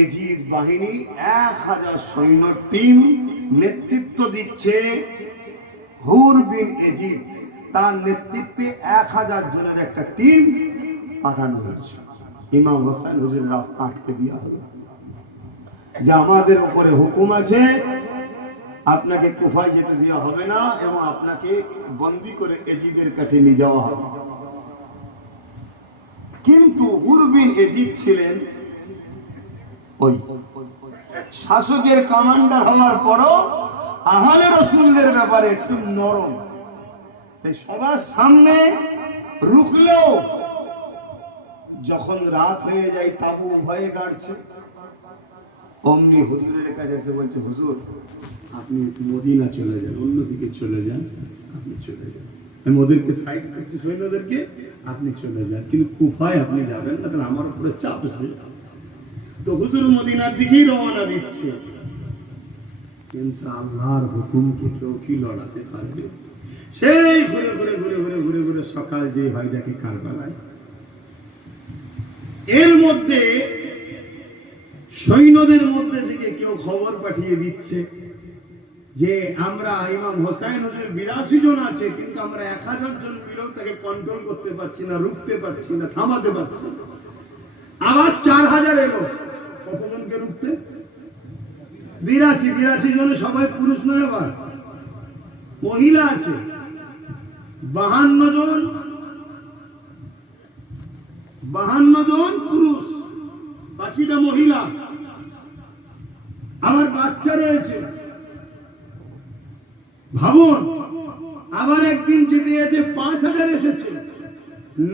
এজিদ বাহিনী 1000 সৈন্য টিম নেতৃত্ব দিচ্ছে হুর বিন এজিদ, তার নেতৃত্বে 1000 জনের একটা টিম পাঠানো হয়েছে। ইমাম হোসেন হুজুরের রাস্তা আটকে দেওয়া হলো যে আমাদের উপরে হুকুম আছে, আপনাকে কুফায় যেতে দেওয়া হবে না এবং আপনাকে বন্দী করে এজিদের কাছে নিয়ে যাওয়া হবে। কিন্তু হুর বিন এজিদ ছিলেন ওই শাসকের কমান্ডার হওয়ার পরও আহলে রাসূলদের ব্যাপারে একটু নরম, তাই সবার সামনে রুখলেও যখন রাত হয়ে যায় তাবু ভয়ে কাটছে, অমনি হুজুরের কাছে এসে বলছে, হুজুর আপনি মদিনা চলে যান, অন্যদিকে চলে যান, আপনি চলে যান, আমি ওদেরকে সাইড করছি, সৈন্যদেরকে, আপনি চলে যান, কিন্তু কুফায় আপনি যাবেন না, তাহলে আমার উপরে চাপ এসে। তো হুজুর মদিনার দিকেই রওনা দিচ্ছে, কিন্তু আল্লাহর হুকুমকে কেউ কি লড়াতে পারবে? সেই ঘুরে ঘুরে ঘুরে ঘুরে ঘুরে ঘুরে সকাল যে হয় দেখে কারবালায়। এর মধ্যে সৈন্যদের মধ্যে থেকে কেউ খবর পাঠিয়ে দিচ্ছে যে আমরা ইমাম হোসেন হুজুর 82 জন আছে, কিন্তু আমরা 1000 জন মিলেও তাকে কন্ট্রোল করতে পারছি না, রুখতে পারছি না, থামাতে পারছি না। আবার 4000 এলো, কতজনকে রুখতে? 82 জনে সবাই পুরুষ নয়, আবার মহিলা আছে 52 জন পুরুষ, বাকিটা মহিলা। আবার বাচ্চা রয়েছে। ভাবুন, আবার একদিন যেতে যেতে 5000 এসেছে।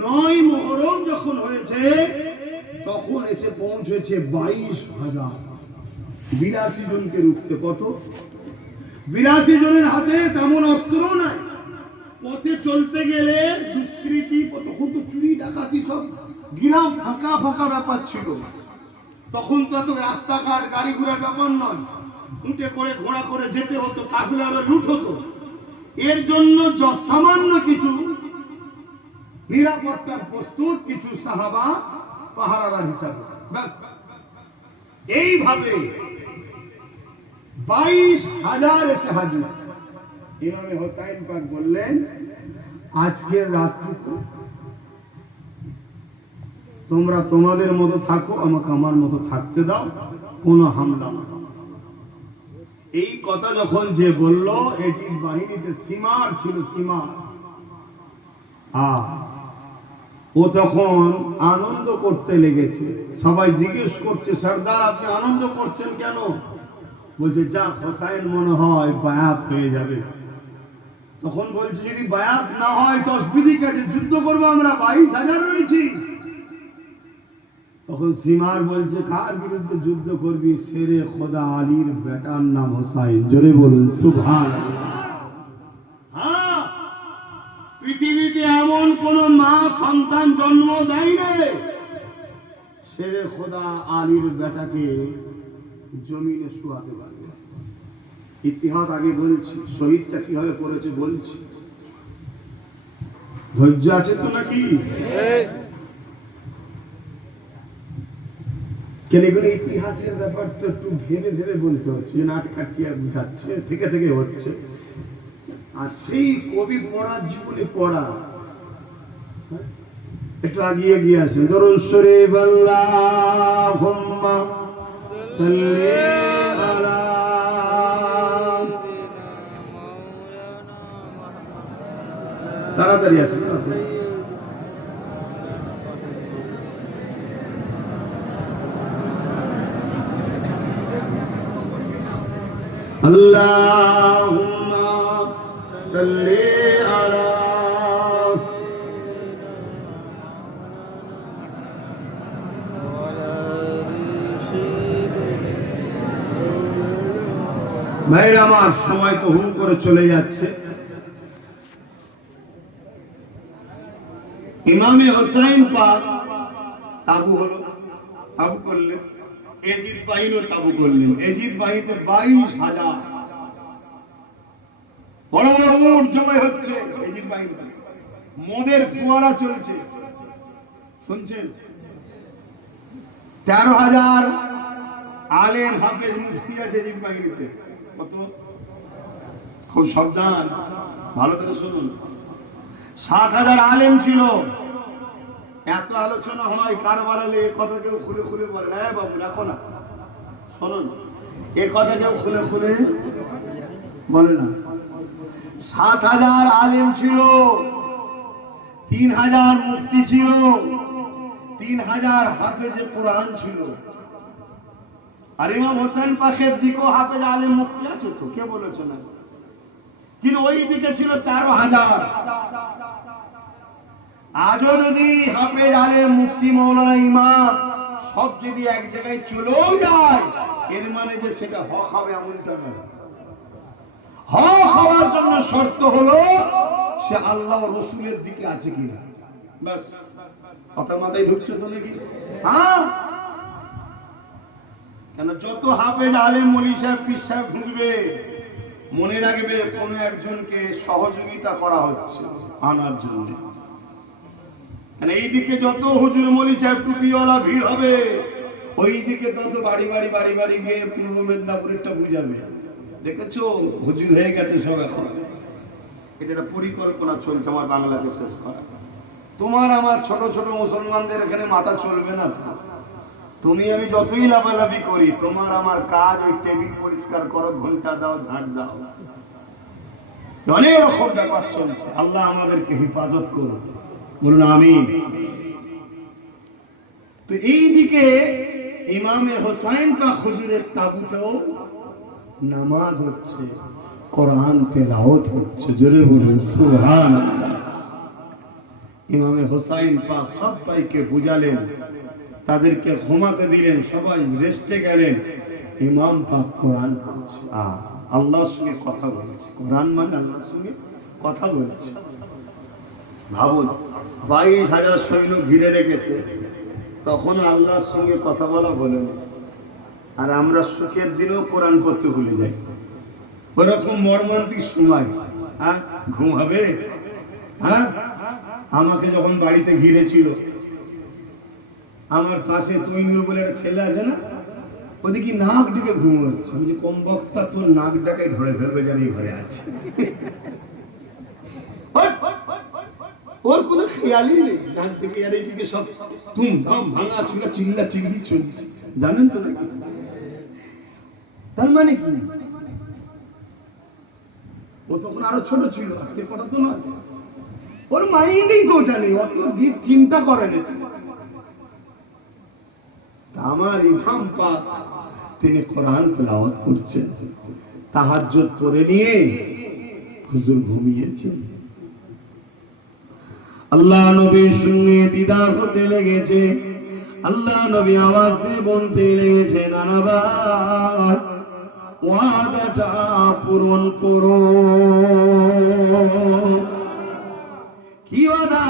9 মুহররম যখন হয়েছে তখন এসে পৌঁছেছে 22,000। 82 জনকে রুখতে কত? 82 জনের হাতে তেমন অস্ত্র নাই। পথে চলতে গেলে দুষ্কৃতি, তখন তো চুরি ডাকাতি সব গ্রাম ফাঁকা ফাঁকা ব্যাপার ছিল। তখন তো এত রাস্তাঘাট গাড়ি ঘোড়ার ব্যাপার নয়, উঠে করে ঘোড়া করে যেতে হতো, কাফেলা লুট হতো। এর জন্য সামান্য কিছু নিরাপত্তার প্রস্তুত কিছু সাহাবা পাহারাদার হিসাবে, এইভাবে 22,000 এসে হাজির। ইমামে হোসাইন পাক বললেন, আজকের রাত্রিতে তোমরা তোমাদের মতো থাকো, আমাকে আমার মতো থাকতে দাও, কোনো হামলা না। এই কথা যখন যে বলল, এজিদ বাহিনীতে সীমার ছিল, সীমার। ও তখন আনন্দ করতে লেগেছে। সবাই জিজ্ঞেস করছে, সর্দার আপনি আনন্দ করছেন কেন? বলছে, যা হোসাইন মনে হয় বায়াত হয়ে যাবে। তখন বলছে, যদি বায়াত না হয় তো অসুবিধা কাছে যুদ্ধ করবো আমরা, 22,000 রয়েছি। তখন সীমার বলছে, কার বিরুদ্ধে যুদ্ধ করবি? শেরে খোদা আলীর বেটার নাম হোসাইন। জোরে বলুন সুবহানাল্লাহ। হ্যাঁ, পৃথিবীতে এমন কোন মা সন্তান জন্ম দেয় না শেরে খোদা আলীর বেটাকে জমিনে শুয়াতে পারবে। ইতিহাস আগে বলছি, শহীদটা কিভাবে করেছে বলছি। ধৈর্য আছে তো নাকি? কেন এগুলো ইতিহাসের ব্যাপার তো একটু ভেবে ভেবে বলতে হচ্ছে, নাট কাটিয়ে বুঝাচ্ছে, থেকে থেকে হচ্ছে। আর সেই কবি পড়ার জীবনে পড়া একটু আগিয়ে গিয়ে আসেন। ধরুন, সরে আল্লাহুম্মা সাল্লি আলা, তাড়াতাড়ি আসেন। আল্লাহুম্মা সাল্লি আলা, ভাইরা আমার, সময় তো হু করে চলে যাচ্ছে। ইমামে হোসাইন পাক তাবু হলো, তাবু করলেন। এজিদ বাহিনীও তাবু করলেন। এজিদ বাহিনীতে 22,000 বড় বড় উট জমে হচ্ছে। এজিদ বাহিনীতে মদের ফোয়ারা চলছে, শুনছেন? 13,000 আলেম হাফেজ মুফতি আছে এজিদ বাহিনীতে। কত? খুব সাবধান, ভালো করে শুনুন। 60,000 আলেম ছিল। এত আলোচনা হয় কারবালালে, এ কথা কেউ খুলে খুলে বলে না। বাবু রাখো না, শুনুন, এ কথা কেউ খুলে খুলে বলে না। 7,000 আলেম ছিল, 3,000 মুফতি ছিল, 3,000 হাফেজে কোরআন ছিল। আর ইমাম হোসেন পাশের দিকেও হাফেজ আলেম মুফতি আছে তো, কে বলেছে না? কিন্তু ওই দিকে ছিল 13,000। আজও যদি হাফেজ আলেম মুফতি মৌলানা ইমাম সব যদি এক জায়গায় চলেও যায়, এর মানে যে সেটা হক হবে এমনটা নয়। হক হওয়ার জন্য শর্ত হলো সে আল্লাহ রসুলের দিকে আছে কিনা। ব্যাস, কথা মাথায় ঢুকছে তো নাকি? হ্যাঁ, কেন যত হাফেজ আলেম মলি সাহেব পীর সাহেব ঢুকবে, মনে রাখবে কোন একজনকে সহযোগিতা করা হচ্ছে আনার জন্য। এইদিকে যত হুজুর মলি সাহেব টুপিওয়ালা ভিড় হবে, ওই দিকে তত বাড়ি বাড়ি বাড়ি বাড়ি গিয়ে পূর্ব মেদিনীপুরেরটা বুঝাবে। দেখেছো, হুজুর হয়ে গেছে সব। এখন এটা একটা পরিকল্পনা চলছে আমার বাংলাকে শেষ করা। তোমার আমার ছোট ছোট মুসলমানদের এখানে মাথা চলবে না। তুমি আমি যতই লাফালাফি করি, তোমার আমার কাজ ওই টেবিল পরিষ্কার করো, ঘন্টা দাও, ঝাঁট দাও, অনেক রকম ব্যাপার চলছে। আল্লাহ আমাদেরকে হেফাজত করুন, বলুন আমিন। তো এইদিকে ইমামে হোসাইন পাক হুজুরের তাবুতেও নামাজ হচ্ছে, কোরআন তেলাওয়াত হচ্ছে, জোরে বলুন সুবহানাল্লাহ। ইমামে হোসাইন পাক সবাইকে বুঝালেন, তাদেরকে ঘুমাতে দিলেন, সবাই রেস্টে গেলেন। ইমাম পাক কোরআন পড়ছে, আল্লাহর সঙ্গে কথা বলেছে। কোরআন মানে আল্লাহর সঙ্গে কথা বলেছে। ভাবুন, 22,000 সৈন্য ঘিরে রেখেছে, তখন আল্লাহর সঙ্গে কথা বলা বলেন। আর আমরা সুখের দিনেও কোরআন পড়তে ভুলে যাই। ওরকম মর্মান্তিক সময়, ঘুম হবে? আমাকে যখন বাড়িতে ঘিরেছিল, আমার পাশে তৈনুর বলে একটা ছেলে আছে না, ওদিকে নাক ডেকে ঘুম হচ্ছে। আমি যে কম বক্তা, তোর নাক ডাকে ধরে ফেলবে, জানি ঘরে আছে। ওর কোনো খেয়ালই নেই, ডান থেকে আর এইদিকে সব তুম ধাম ভাঙা চুলা চিল্লা চিল্লি চলছে, জানেন তো নাকি? তার মানে কি, ও তখন আরো ছোট ছিল, আজকে কথা তো নয়। ওর মাইন্ডেই তো ওটা নেই, অত ডিপ চিন্তা করে না। আমার ইমাম পাক তিনি কোরআন তেলাওয়াত করছেন, তাহাজ্জুদ পড়ে নিয়ে হুজুর ঘুমিয়েছেন। আল্লাহ নবীর সঙ্গে দিদার হতে লেগেছে। আল্লাহ নবী আওয়াজ দিয়ে বলতে লেগেছে, নানাবার ওয়াদাটা পূরণ করো। কি ওয়াদা?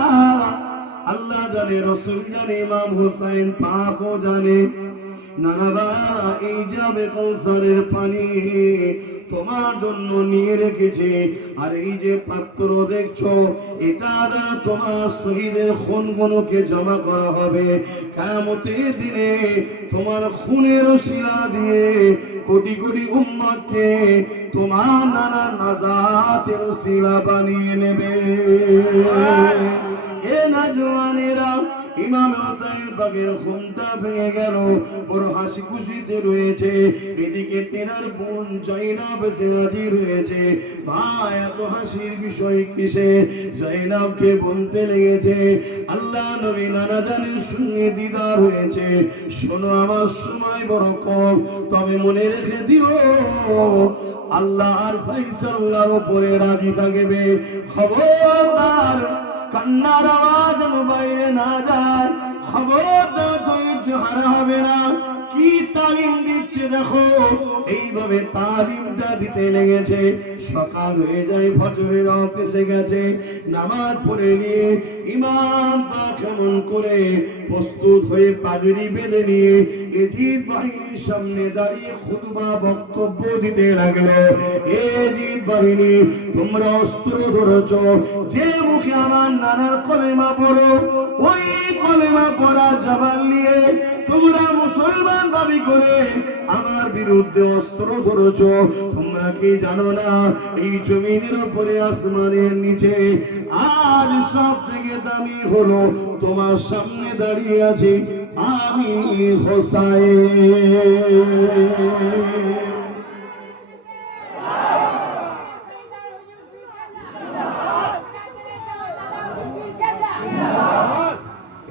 আল্লাহ জানে, রাসূল জানে, ইমাম হুসাইন পাকও জানে। নানাবা, এই যাবে কাউসারের পানি তোমার জন্য নিয়ে রেখেছে, আর এই যে পাত্র দেখছো, এটা দ্বারা তোমার শহীদের খুনগুলোকে জমা করা হবে। কিয়ামতের দিনে তোমার খুনের শিলা দিয়ে কোটি কোটি উম্মতকে তোমার নানা নাজাতের শিলা বানিয়ে নেবে। এ নাজওয়ানেরা, ইমাম হোসেন পাকের ঘুমটা ভেঙে গেল, বড় হাসি খুশিতে রয়েছে। এদিকে তেনার বোন জয়নাব হাজির রয়েছে। ভাই, এত হাসির বিষয় কিসে? জয়নাবকে বলতে লেগেছে, আল্লাহ নবী নানা জানের সঙ্গে দিদার হয়েছে, শোনো আমার সময় বড় কম, তবে মনে রেখে দিও আল্লাহর ফয়সালার উপরে রাজি থাকবে। খবরদার কান্নার আওয়াজ মোবাইলে না যায়, খবরদার ধৈর্য হারা হবে না। কি তালিম দিচ্ছে দেখো, এইভাবে তালিমটা দিতে লেগেছে। সকাল হয়ে যায়, ফজরের ওয়াক্ত এসে গেছে। নামাজ পড়ে নিয়ে ইমাম কেমন করে প্রস্তুত হয়ে পাগড়ি বেঁধে নিয়ে এজিদ বাহিনীর সামনে দাঁড়িয়ে খুতবা বক্তব্য দিতে লাগলো। এজিদ বাহিনী, তোমরা অস্ত্র ধরেছ, যে মুখে আমার নানার কলেমা পড়ো, ওই কলেমা পড়া জবান নিয়ে তোমরা মুসলমান দাবি করে আমার বিরুদ্ধে অস্ত্র ধরেছ। তোমরা কি জানো না, এই জমিনের উপরে আসমানের নিচে আজ সব থেকে দামি হলো তোমার সামনে দাঁড়িয়ে আছি আমি হোসাইন।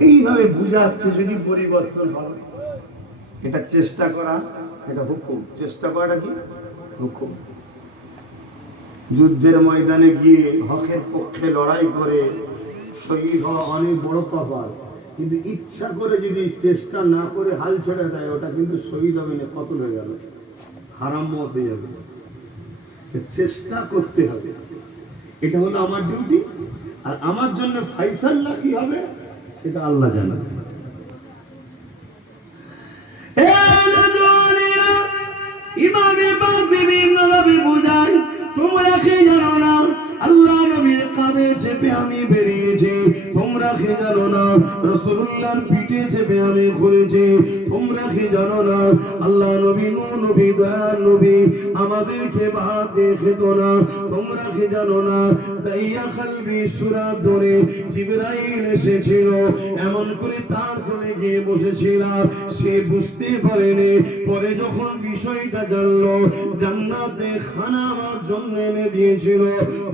এইভাবে বুঝাচ্ছে, যদি পরিবর্তন হবে, এটা চেষ্টা করা, এটা হুকুম। চেষ্টা করাটা কি? হুকুম। যুদ্ধের ময়দানে গিয়ে হকের পক্ষে লড়াই করে শহীদ হওয়া অনেক বড় কপাল, কিন্তু ইচ্ছা করে যদি চেষ্টা না করে হাল ছেড়ে দেয়, ওটা কিন্তু শহীদ হবে না, কতল হয়ে গেল, হারাম মত হয়ে যাবে। চেষ্টা করতে হবে, এটা হলো আমার ডিউটি। আর আমার জন্য ফাইসাল্লা কি হবে সেটা আল্লাহ জানে। ইমামে পাক বিভিন্ন ভাবে বুঝায়, তোমরা কি জানো না আল্লাহ নবীর কাঁধে চেপে আমি বেরিয়েছি? তোমরা কি জানো না রাসূলুল্লাহর পিঠে চেপে আমি ঘুরেছি? তোমরা কি জানো না, আল্লাহ নবী নবী দয়াল নবী আমাদেরকে ভাত দিয়ে খেত না। তোমরা কি জানো না, দাইয়া কালবি সূরা ধরে জিবরাইল এসেছিল, এমন করে তার কোলে গিয়ে বসেছিল। সে বুঝতে পারেনি, পরে যখন বিষয়টা জানলো, জান্নাতে খানা আমার জন্য এনে দিয়েছিল।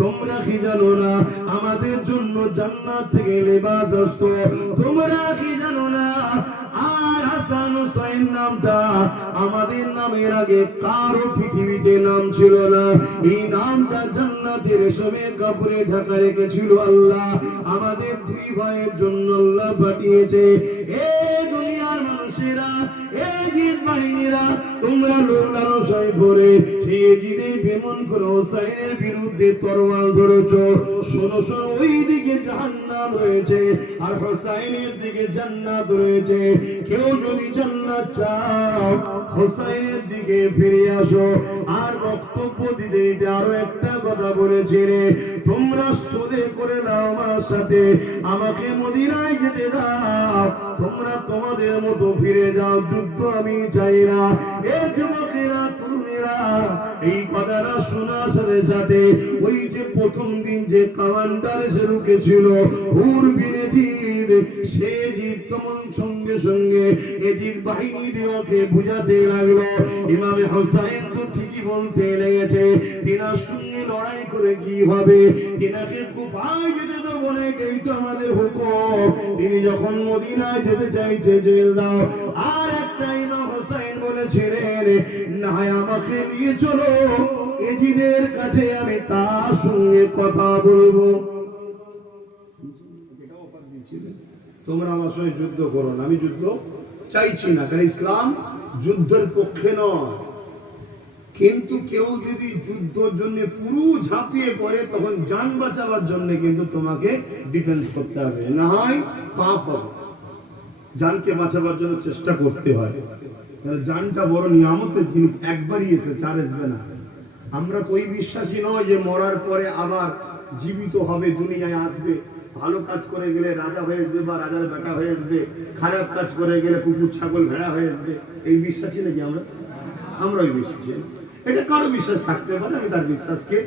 তোমরা কি জানো না, আমাদের জন্য জান্নাত থেকে লেবাস আসতো। তোমরা কি জানো না, আর হাসান হুসাইন নামটা আমাদের নামের আগে কারো পৃথিবীতে নাম ছিল না। এই নামটা জান্নাতের রেশমের কাপড়ে ঢাকা রেখেছিল আল্লাহ। আমাদের দুই ভাইয়ের জন্য আল্লাহ পাঠিয়েছে। এই দুনিয়ার মানুষেরা, এই জিদ বাহিনীরা, তোমরা লোক লালসায় ভরে সেই জিদে বেমন করে হোসাইনের বিরুদ্ধে তরোয়াল ধরেছ। শোনো শোনো, ওই দিকে জাহান্নাম রয়েছে আর হোসাইনের দিকে জান্নাত রয়েছে। কেউ যদি জান্নাত চাও, হোসাইনের দিকে ফিরে আসো। আর বক্তব্য দিতে দিতে আরো একটা কথা বলেছে রে, তোমরা সরে করে নাও আমার সাথে, আমাকে মদিনায় যেতে দাও। তোমরা তোমাদের মতো ফিরে যাও, যুদ্ধ আমি চাই না। এ যুবকেরা, তরুণেরা, এই কথাটা শোনার সাথে সাথে ওই যে প্রথম দিন যে কামান্ডার এসে রুকেছিল হুর বিন এজিদ, সে জিদ তখন সঙ্গে সঙ্গে এজিদ বাহিনী দিওকে বুঝাতে লাগলো, ইমামে হোসাইন তো ঠিকই বলতে লেগেছে, তিনার সঙ্গে লড়াই করে কি হবে, তিনাকে কুফায় যেতে তো বলে এই তো আমাদের হুকুম। তিনি যখন মদিনায় যেতে চাইছে, জেল দাও। আর একটা ইমাম হোসাইন বলেছিলেন, না আমাকে নিয়ে চলো এজিদের কাছে, আমি তার সঙ্গে কথা বলবো। তোমরা আমার সঙ্গে যুদ্ধ করো না, আমি যুদ্ধ চাইছি না, কারণ ইসলাম যুদ্ধের পক্ষে নয়। কিন্তু কেউ যদি যুদ্ধের জন্য পুরো ঝাঁপিয়ে পড়ে, তখন জান বাঁচাবার জন্য কিন্তু তোমাকে ডিফেন্স করতে হবে, না হয় পাপ হবে। জানকে বাঁচাবার জন্য চেষ্টা করতে হয়, জানটা বড় নিয়ামতের জিনিস, একবারই এসেছে, আর আসবে না। আমরা তো ওই বিশ্বাসী নয় যে মরার পরে আবার জীবিত হবে, দুনিয়ায় আসবে। ভালো কাজ করে গেলে রাজা হয়ে আসবে বা রাজার বেটা হয়ে আসবে, খারাপ কাজ করে গেলে কুকুর ছাগল ভেড়া হয়ে আসবে। এই বিশ্বাসী নাকি আমরা ওই বিশ্বাসী। এটা কারো বিশ্বাস থাকতে পারে, আমি তার বিশ্বাসকে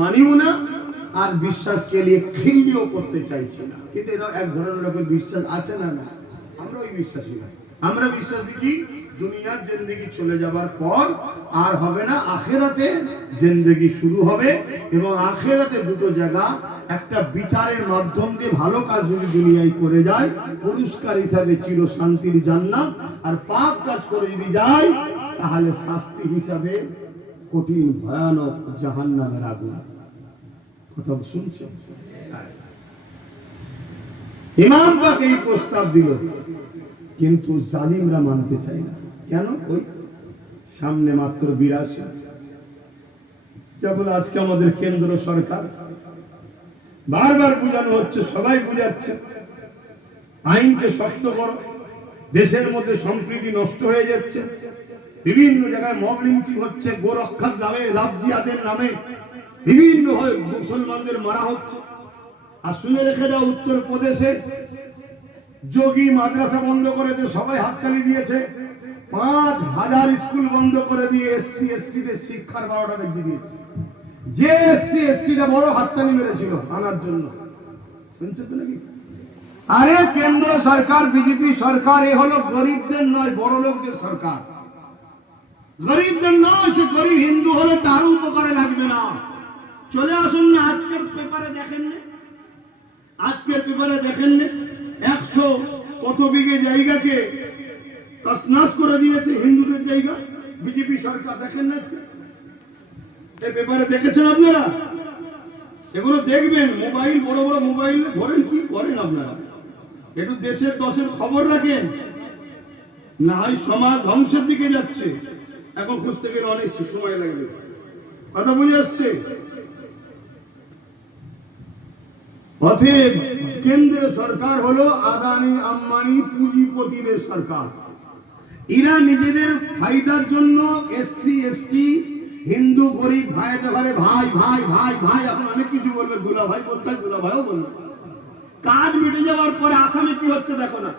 মানিও না, আর বিশ্বাসকে নিয়ে খিল্লিও করতে চাইছি না। কিন্তু এটা এক ধরনের লোকের বিশ্বাস আছে না, না, আমরা ওই বিশ্বাসী না। আমরা বিশ্বাসী কি, দুনিয়ার জিন্দেগি চলে যাবার পর আর হবে না, আখেরাতে জিন্দেগি শুরু হবে। এবং আখেরাতে দুটো জায়গা, একটা বিচারের মাধ্যম দিয়ে ভালো কাজ যদি দুনিয়ায় করে যায়, পুরস্কার হিসাবে চির শান্তির জান্নাত, আর পাপ কাজ করে যদি যায় তাহলে শাস্তি হিসাবে কঠিন ভয়ানক জাহান্নামের আগুন। কথা শুনছেন? ইমাম পাক এই প্রস্তাব দিল, কিন্তু জালিমরা মানতে চায় না। কেন? ওই সামনে মাত্র 82, যেমন আজকে আমাদের কেন্দ্র সরকার বারবার বুঝানো হচ্ছে, সবাই বুঝাচ্ছে আইনকে শক্ত করো, দেশের মধ্যে সম্প্রীতি নষ্ট হয়ে যাচ্ছে, বিভিন্ন জায়গায় মব লিঞ্চিং হচ্ছে, গোরক্ষার নামে, লাভজিয়াদের নামে বিভিন্ন মুসলমানদের মারা হচ্ছে। আর শুনে রেখে দাও, উত্তরপ্রদেশে যোগী মাদ্রাসা বন্ধ করেছে, সবাই হাততালি দিয়েছে। 5000 স্কুল বন্ধ করে দিয়ে এসসি এসটিদের শিক্ষার 12টা বেজে দিয়েছে। যে এসসি এসটিটা বড় হাততালি মেরেছিল আনার জন্য, শুনছো তো নাকি? আরে কেন্দ্র সরকার, বিজেপি সরকার, এ হলো গরিবদের নয়, বড় লোকদের সরকার। গরিবদের নয়, সে গরিব হিন্দু হলে তারও উপকারে লাগবে না। চলে আসুন না, আজকের পেপারে দেখেন না, আজকের পেপারে দেখেন না 100 কত বিঘে জায়গাকে তছনছ করে দিয়েছে, হিন্দুদের জায়গা, বিজেপি সরকার। দেখেন না এই পেপারে, দেখেছেন আপনারা? এগুলো দেখবেন, মোবাইল, বড় বড় মোবাইল ধরেন, কি করেন আপনারা? একটু দেশের দশের খবর রাখেন, না হয় সমাজ ধ্বংসের দিকে যাচ্ছে। এখন খুঁজতে গেলে অনেক সময় লাগবে। কথা বুঝে আসছে? অতএব কেন্দ্রীয় সরকার হলো আদানি আম্বানি পুঁজিপতিদের সরকার। এরা নিজেদের ফায়দার জন্য এসসি এসটি হিন্দু গরিব ভাইতে পারে, ভাই ভাই ভাই ভাই, এখন অনেক কিছু বলবে, দুলা ভাই বলতে হয়, দুলা ভাইও বলবে। কাজ মিটে যাওয়ার পরে আসামে কি হচ্ছে দেখো না,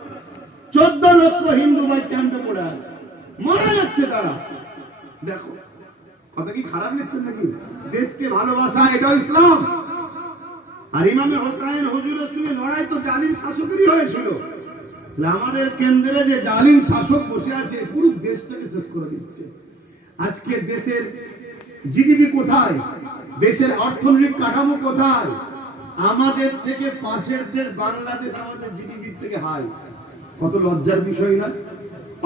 14 লক্ষ হিন্দু ভাই ক্যাম্পে পড়ে আছে, মারা যাচ্ছে তারা। দেখো কথা কি খারাপ লিখছেন নাকি? দেশকে ভালোবাসা এটাও ইসলাম। আর ইমামে হোসাইন হুজুরের সঙ্গে লড়াই তো জালিম শাসকেরই হয়েছিল। আমাদের কেন্দ্রে যে জালিম শাসক বসে আছে পুরো দেশটাকে শেষ করে দিচ্ছে। আজকে দেশের জিডিপি কোথায়, দেশের অর্থনৈতিক কাঠামো কোথায়? আমাদের থেকে পাশের দেশ বাংলাদেশ আমাদের জিডিপি থেকে হাই। কত লজ্জার বিষয় না?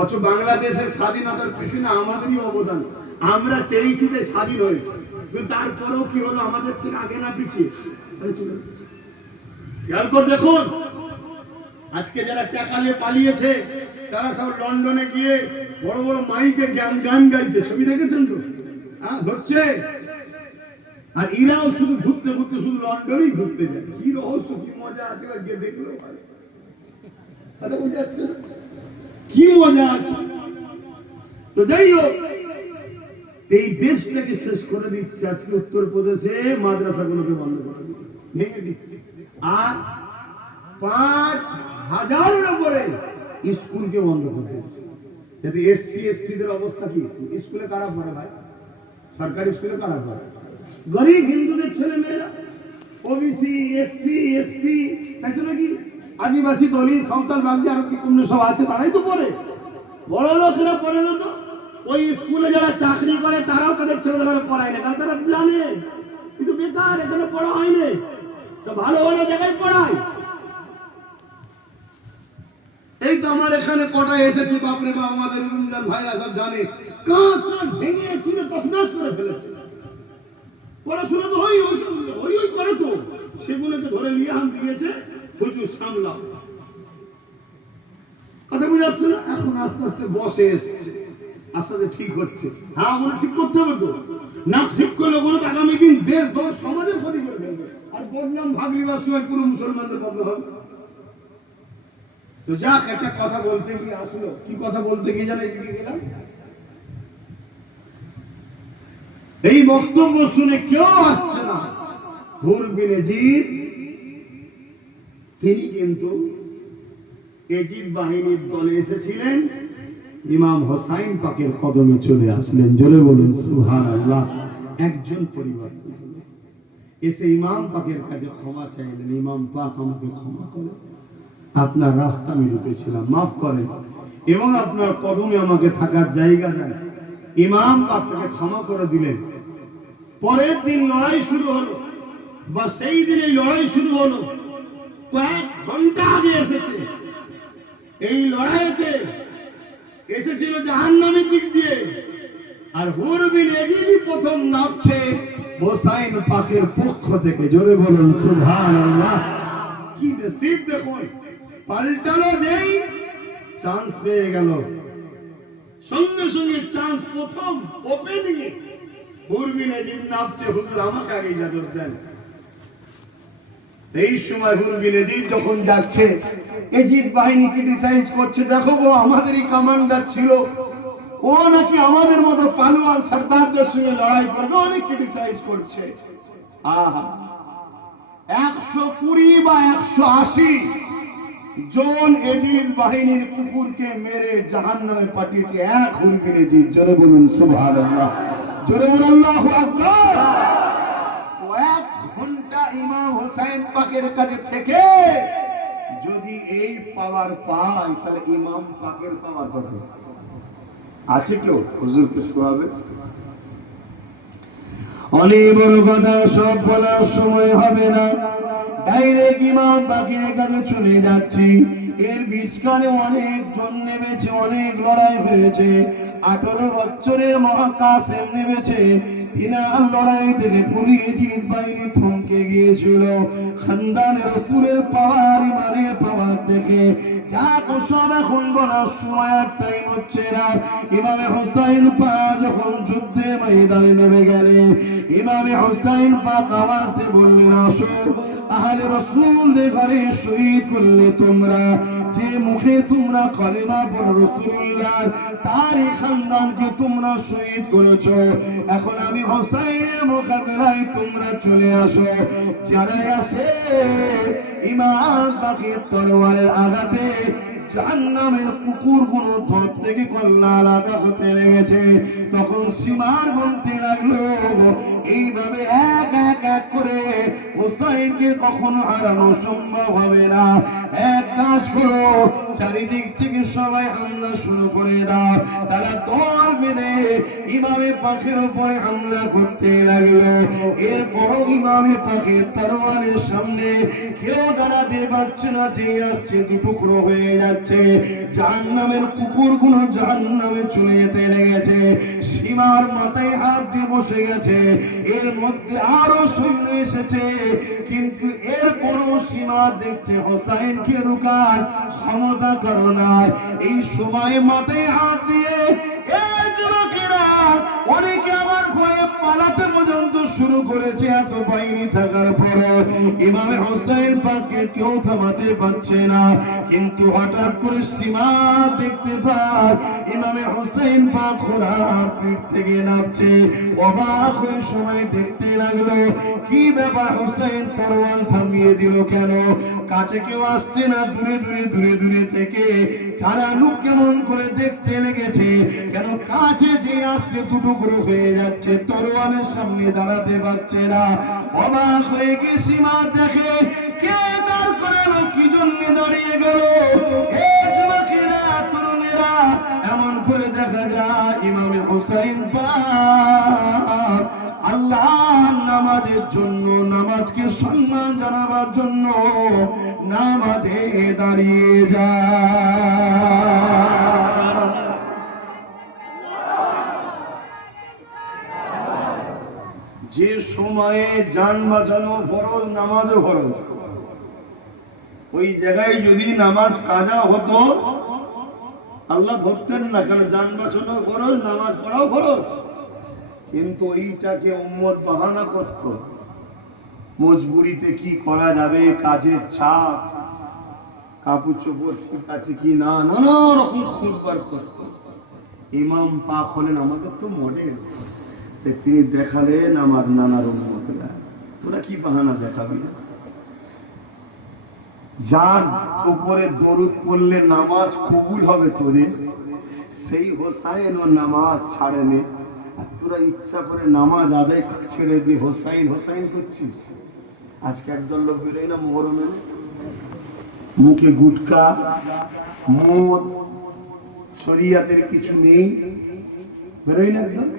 অথচ বাংলাদেশের স্বাধীনতার পিছনে আমাদেরই অবদান। আমরা চেয়েছি যে স্বাধীন হয়েছে, কিন্তু তারপরেও কি হলো, আমাদের থেকে আগে না পিছিয়ে খেয়াল করে দেখুন। আজকে যারা টাকা নিয়ে পালিয়েছে তারা সব লন্ডনে গিয়ে বড় বড় মাইকে গান গাইছে, ছবি দেখেছেন তো? হ্যাঁ, ধরছে। আর ইরাও শুধু ঘুরতে ঘুরতে শুধু লন্ডনেই ঘুরতে যায়। কি রহস্য, কি মজা আছে গিয়ে দেখলেও কি মজা আছে। তো যাই হোক, এই দেশটাকে শেষ করে দিচ্ছে। আজকে উত্তরপ্রদেশে মাদ্রাসাগুলোকে বন্ধ করে দিচ্ছে, ভেঙে দিচ্ছে। আর 5,000-এর উপরে স্কুলকে বন্ধ করে দিচ্ছে। যাতে এসসি এসটিদের অবস্থা কি? স্কুলে কারা পড়ে ভাই? সরকারি স্কুলে কারা পড়ে? গরিব হিন্দুদের ছেলে মেয়েরা, ওবিসি, এসসি, এসটি, তাই তো নাকি আদিবাসী, দলিত, সাঁওতাল, বাগদি, আরো কি কোন সব আছে, তারাই তো পড়ে। বড় লোকেরা পড়ে না তো? ওই স্কুলে যারা চাকরি করে তারাও তাদের ছেলেদের পড়ায় না, কারণ তারা জানে কিন্তু বেকার, এখানে পড়া হয়নি, সব ভালো ভালো জায়গায় পড়ায়। এই তো আমার এখানে কটা এসেছে, বাপরে বাপ, আমাদের রমজান ভাইরা সব জানে, কান ভেঙে চুলে তছনছ করে ফেলেছে। পড়াশোনা তো ওই করে তো, সেগুলোকে ধরে নিয়ে হাম দিয়েছে হুজুর সামলাও। কথা বুঝে আসছে না? এখন আস্তে আস্তে বসে এসছে, আস্তে আস্তে ঠিক হচ্ছে। হ্যাঁ, ওগুলো ঠিক করতে হবে তো, না ঠিক করলে ওগুলো আগামী দিন দেশ দশ সমাজের ক্ষতি করে ফেলবে। আর বদনাম ভাগরিবার সময় পুরো মুসলমানদের বদনাম হবে। তো যাক, একটা কথা বলতে গিয়ে আসলো, কি কথা বলতে গিয়ে জানা গেলাম, এই বক্তব্য শুনে কেউ আসছে না। হুর বিন ইয়াজিদ তিনি কিন্তু ইয়াজিদ বাহিনীর দলে এসেছিলেন, ইমাম হোসাইন পাকের কদমে চলে আসলেন। জোরে বলুন সুবহানাল্লাহ। একজন পরিবর্তন হলো, এসে ইমাম পাকের কাছে ক্ষমা চাইলেন, ইমাম পাক আমাকে ক্ষমা করে, আপনার রাস্তা আমি রুখেছিলাম, মাফ করেন, এবং আপনার কদমে আমাকে থাকার জায়গা দেন। ইমাম পাক তাকে ক্ষমা করে দিলেন। পরের দিন লড়াই শুরু হলো, বা সেই দিনে লড়াই শুরু হলো। কয়েক ঘন্টা আগে এসেছে। এই লড়াইতে এসেছিল জাহান্নামের দিক দিয়ে, আর হুর বিন ইয়াজিদ প্রথম নামছে হোসাইন পাকের পক্ষ থেকে। জোরে বলুন সুবহানাল্লাহ। কি নসিব দেখুন, পাল্টালো, যেই চান্স পেয়ে গেল, সঙ্গে সঙ্গে চান্স প্রথম ওপেনিং এ হুর বিন ইয়াজিদ নামছে, হুজুর আমাকে আগে ইজাজত দেন। এই সময় হুর বিন ইয়াজিদ যখন যাচ্ছে, ইয়াজিদ বাহিনী ক্রিটিসাইজ করছে, দেখো গো আমাদেরই কমান্ডার ছিল, ও নাকি আমাদের মতো পালোয়ান সর্দারদের সঙ্গে লড়াই করবে, অনেক ক্রিটিসাইজ করছে। আহা, 120 বা 180 জন ইয়াজিদ বাহিনীর কুকুরকে মেরে জাহান্নামে পাঠিয়েছে এক হুর বিন ইয়াজিদ। জোরে বলুন সুবহানাল্লাহ, জোরে বলুন আল্লাহু আকবার। এক ঘন্টা ইমাম হোসাইন পাকের কাছে থেকে যদি এই পাওয়ার পায়, তাহলে ইমাম পাকের পাওয়ার কত আছে? কেউ হুজুরকে শোয়াবে? অনেক বড় কথা, সব বলার সময় হবে না। ডাইরেক্ট ইমাম পাকের কাছে চলে যাচ্ছি। এর বিস্কারে অনেক জন নেমেছে, অনেক লড়াই হয়েছে। 18 বছরের মহাকাসেম নেমেছে। তিনার লড়াই থেকে পুরো ইয়াজিদ বাহিনী থমকে গিয়েছিল। খানদানে রাসূলের পাওয়ার, ইমানের পাওয়ার দেখে যা সব এখন বলার সময় আর টাইম হচ্ছে না। ইমামে হোসাইন পাক যখন যুদ্ধে ময়দানে নেমে গেলেন, ইমামে হোসাইন পাক আওয়াজ দিয়ে বললেন, আসো, আহলে রাসূলদের ঘরে শহীদ করলে তোমরা, যে মুখে তোমরা কালিমা পড়ে রাসূলুল্লাহ তারই খানদানকে তোমরা শহীদ করেছো। এখন আমি হোসাইনের মোকাবিলায় তোমরা চলে আসো। যারা আসে ইমাম পাকের তরবারের আঘাতে জাহান্নামের কুকুরগুলো ধর থেকে কল্লা আলাদা হতে লেগেছে। তখন সীমার বলতে লাগলো, এইভাবে এক এক এক করে হুসাইনকে কখনো হারানো সম্ভব হবে না। এক কাজ করো, চারিদিক থেকে সবাই হামলা শুরু করে দাও। তারা দল বেঁধে ইমামে পাকের উপরে হামলা করতে লাগলো। এরপর ইমামে পাকের তরবারের সামনে কেউ দাঁড়াতে পারছে না, যে আসছে দুটুকরো হয়ে যাচ্ছে। জাহান্নামের কুকুরগুলো জাহান্নামে চলে যেতে লেগেছে। সীমার মাথায় হাত দিয়ে বসে গেছে। এর মধ্যে আরো সৈন্য এসেছে, কিন্তু এরপরও সীমা দেখছে হোসাইনকে রুকার ক্ষমতা কারো নাই। এই সময় মাথায় হাত দিয়ে অনেকে আমার ভয়ে পালাতে পর্যন্ত শুরু করেছে। এত বাহিনী থাকার পরে ইমামে হোসেন পাককে কেউ থামাতে পারছে না। কিন্তু হঠাৎ করে সীমা দেখতে পায় ইমামে হোসেন পাক ঘোড়ার পিঠ থেকে নামছে। অবাক হয়ে সময় দেখতে লাগলো, কি ব্যাপার, হোসেন তরোয়াল থামিয়ে দিল কেন? কাছে কেউ আসছে না, দূরে দূরে দূরে দূরে থেকে তারা লোক কেমন করে দেখতে লেগেছে। কেন কাছে যে আসছে দুটুকরো হয়ে যাচ্ছে, তরোয়ালের সামনে দাঁড়াতে পারছে না। অবাক হয়ে গিয়ে সীমা দেখে কে দাঁড় করালো, কি জন্য দাঁড়িয়ে গেল। যুবকেরা, তরুণেরা, এমন করে দেখা যায় ইমামে হোসেন পাক আল্লাহর নামাজের জন্য, নামাজকে সম্মান জানাবার জন্য নামাজে দাঁড়িয়ে যায়। যে সময়ে জান বাঁচানো ফরজ, নামাজও ফরজ, ওই জায়গায় যদি নামাজ কাজা হতো আল্লাহ ধরতেন না, কেন জান বাঁচানো ফরজ, নামাজ পড়াও ফরজ। কিন্তু এইটাকে উম্মত বাহানা করত, মজবুরিতে কি করা যাবে, কাজের চাপ, কাপড় চোপড় ঠিক আছে কি না, নানা রকম খুঁজবার করত। ইমাম পাক হলেন আমাদের তো মডেল, তিনি দেখালেন আমার নানার উম্মতরা, তোরা কি বাহানা দেখাবি, যার উপরে দরুদ পড়লে নামাজ কবুল হবে তোদের, সেই হোসাইন ও নামাজ ছাড়েনি। আর তোরা ইচ্ছা করে নামাজ আদায় ছেড়ে দিয়ে হোসাইন হোসাইন করছিস। আজকে একদল লোক বেরোয় না মোহরমের, মুখে গুটকা, মদ, শরিয়াতের কিছু নেই, বেরোয় না একদম।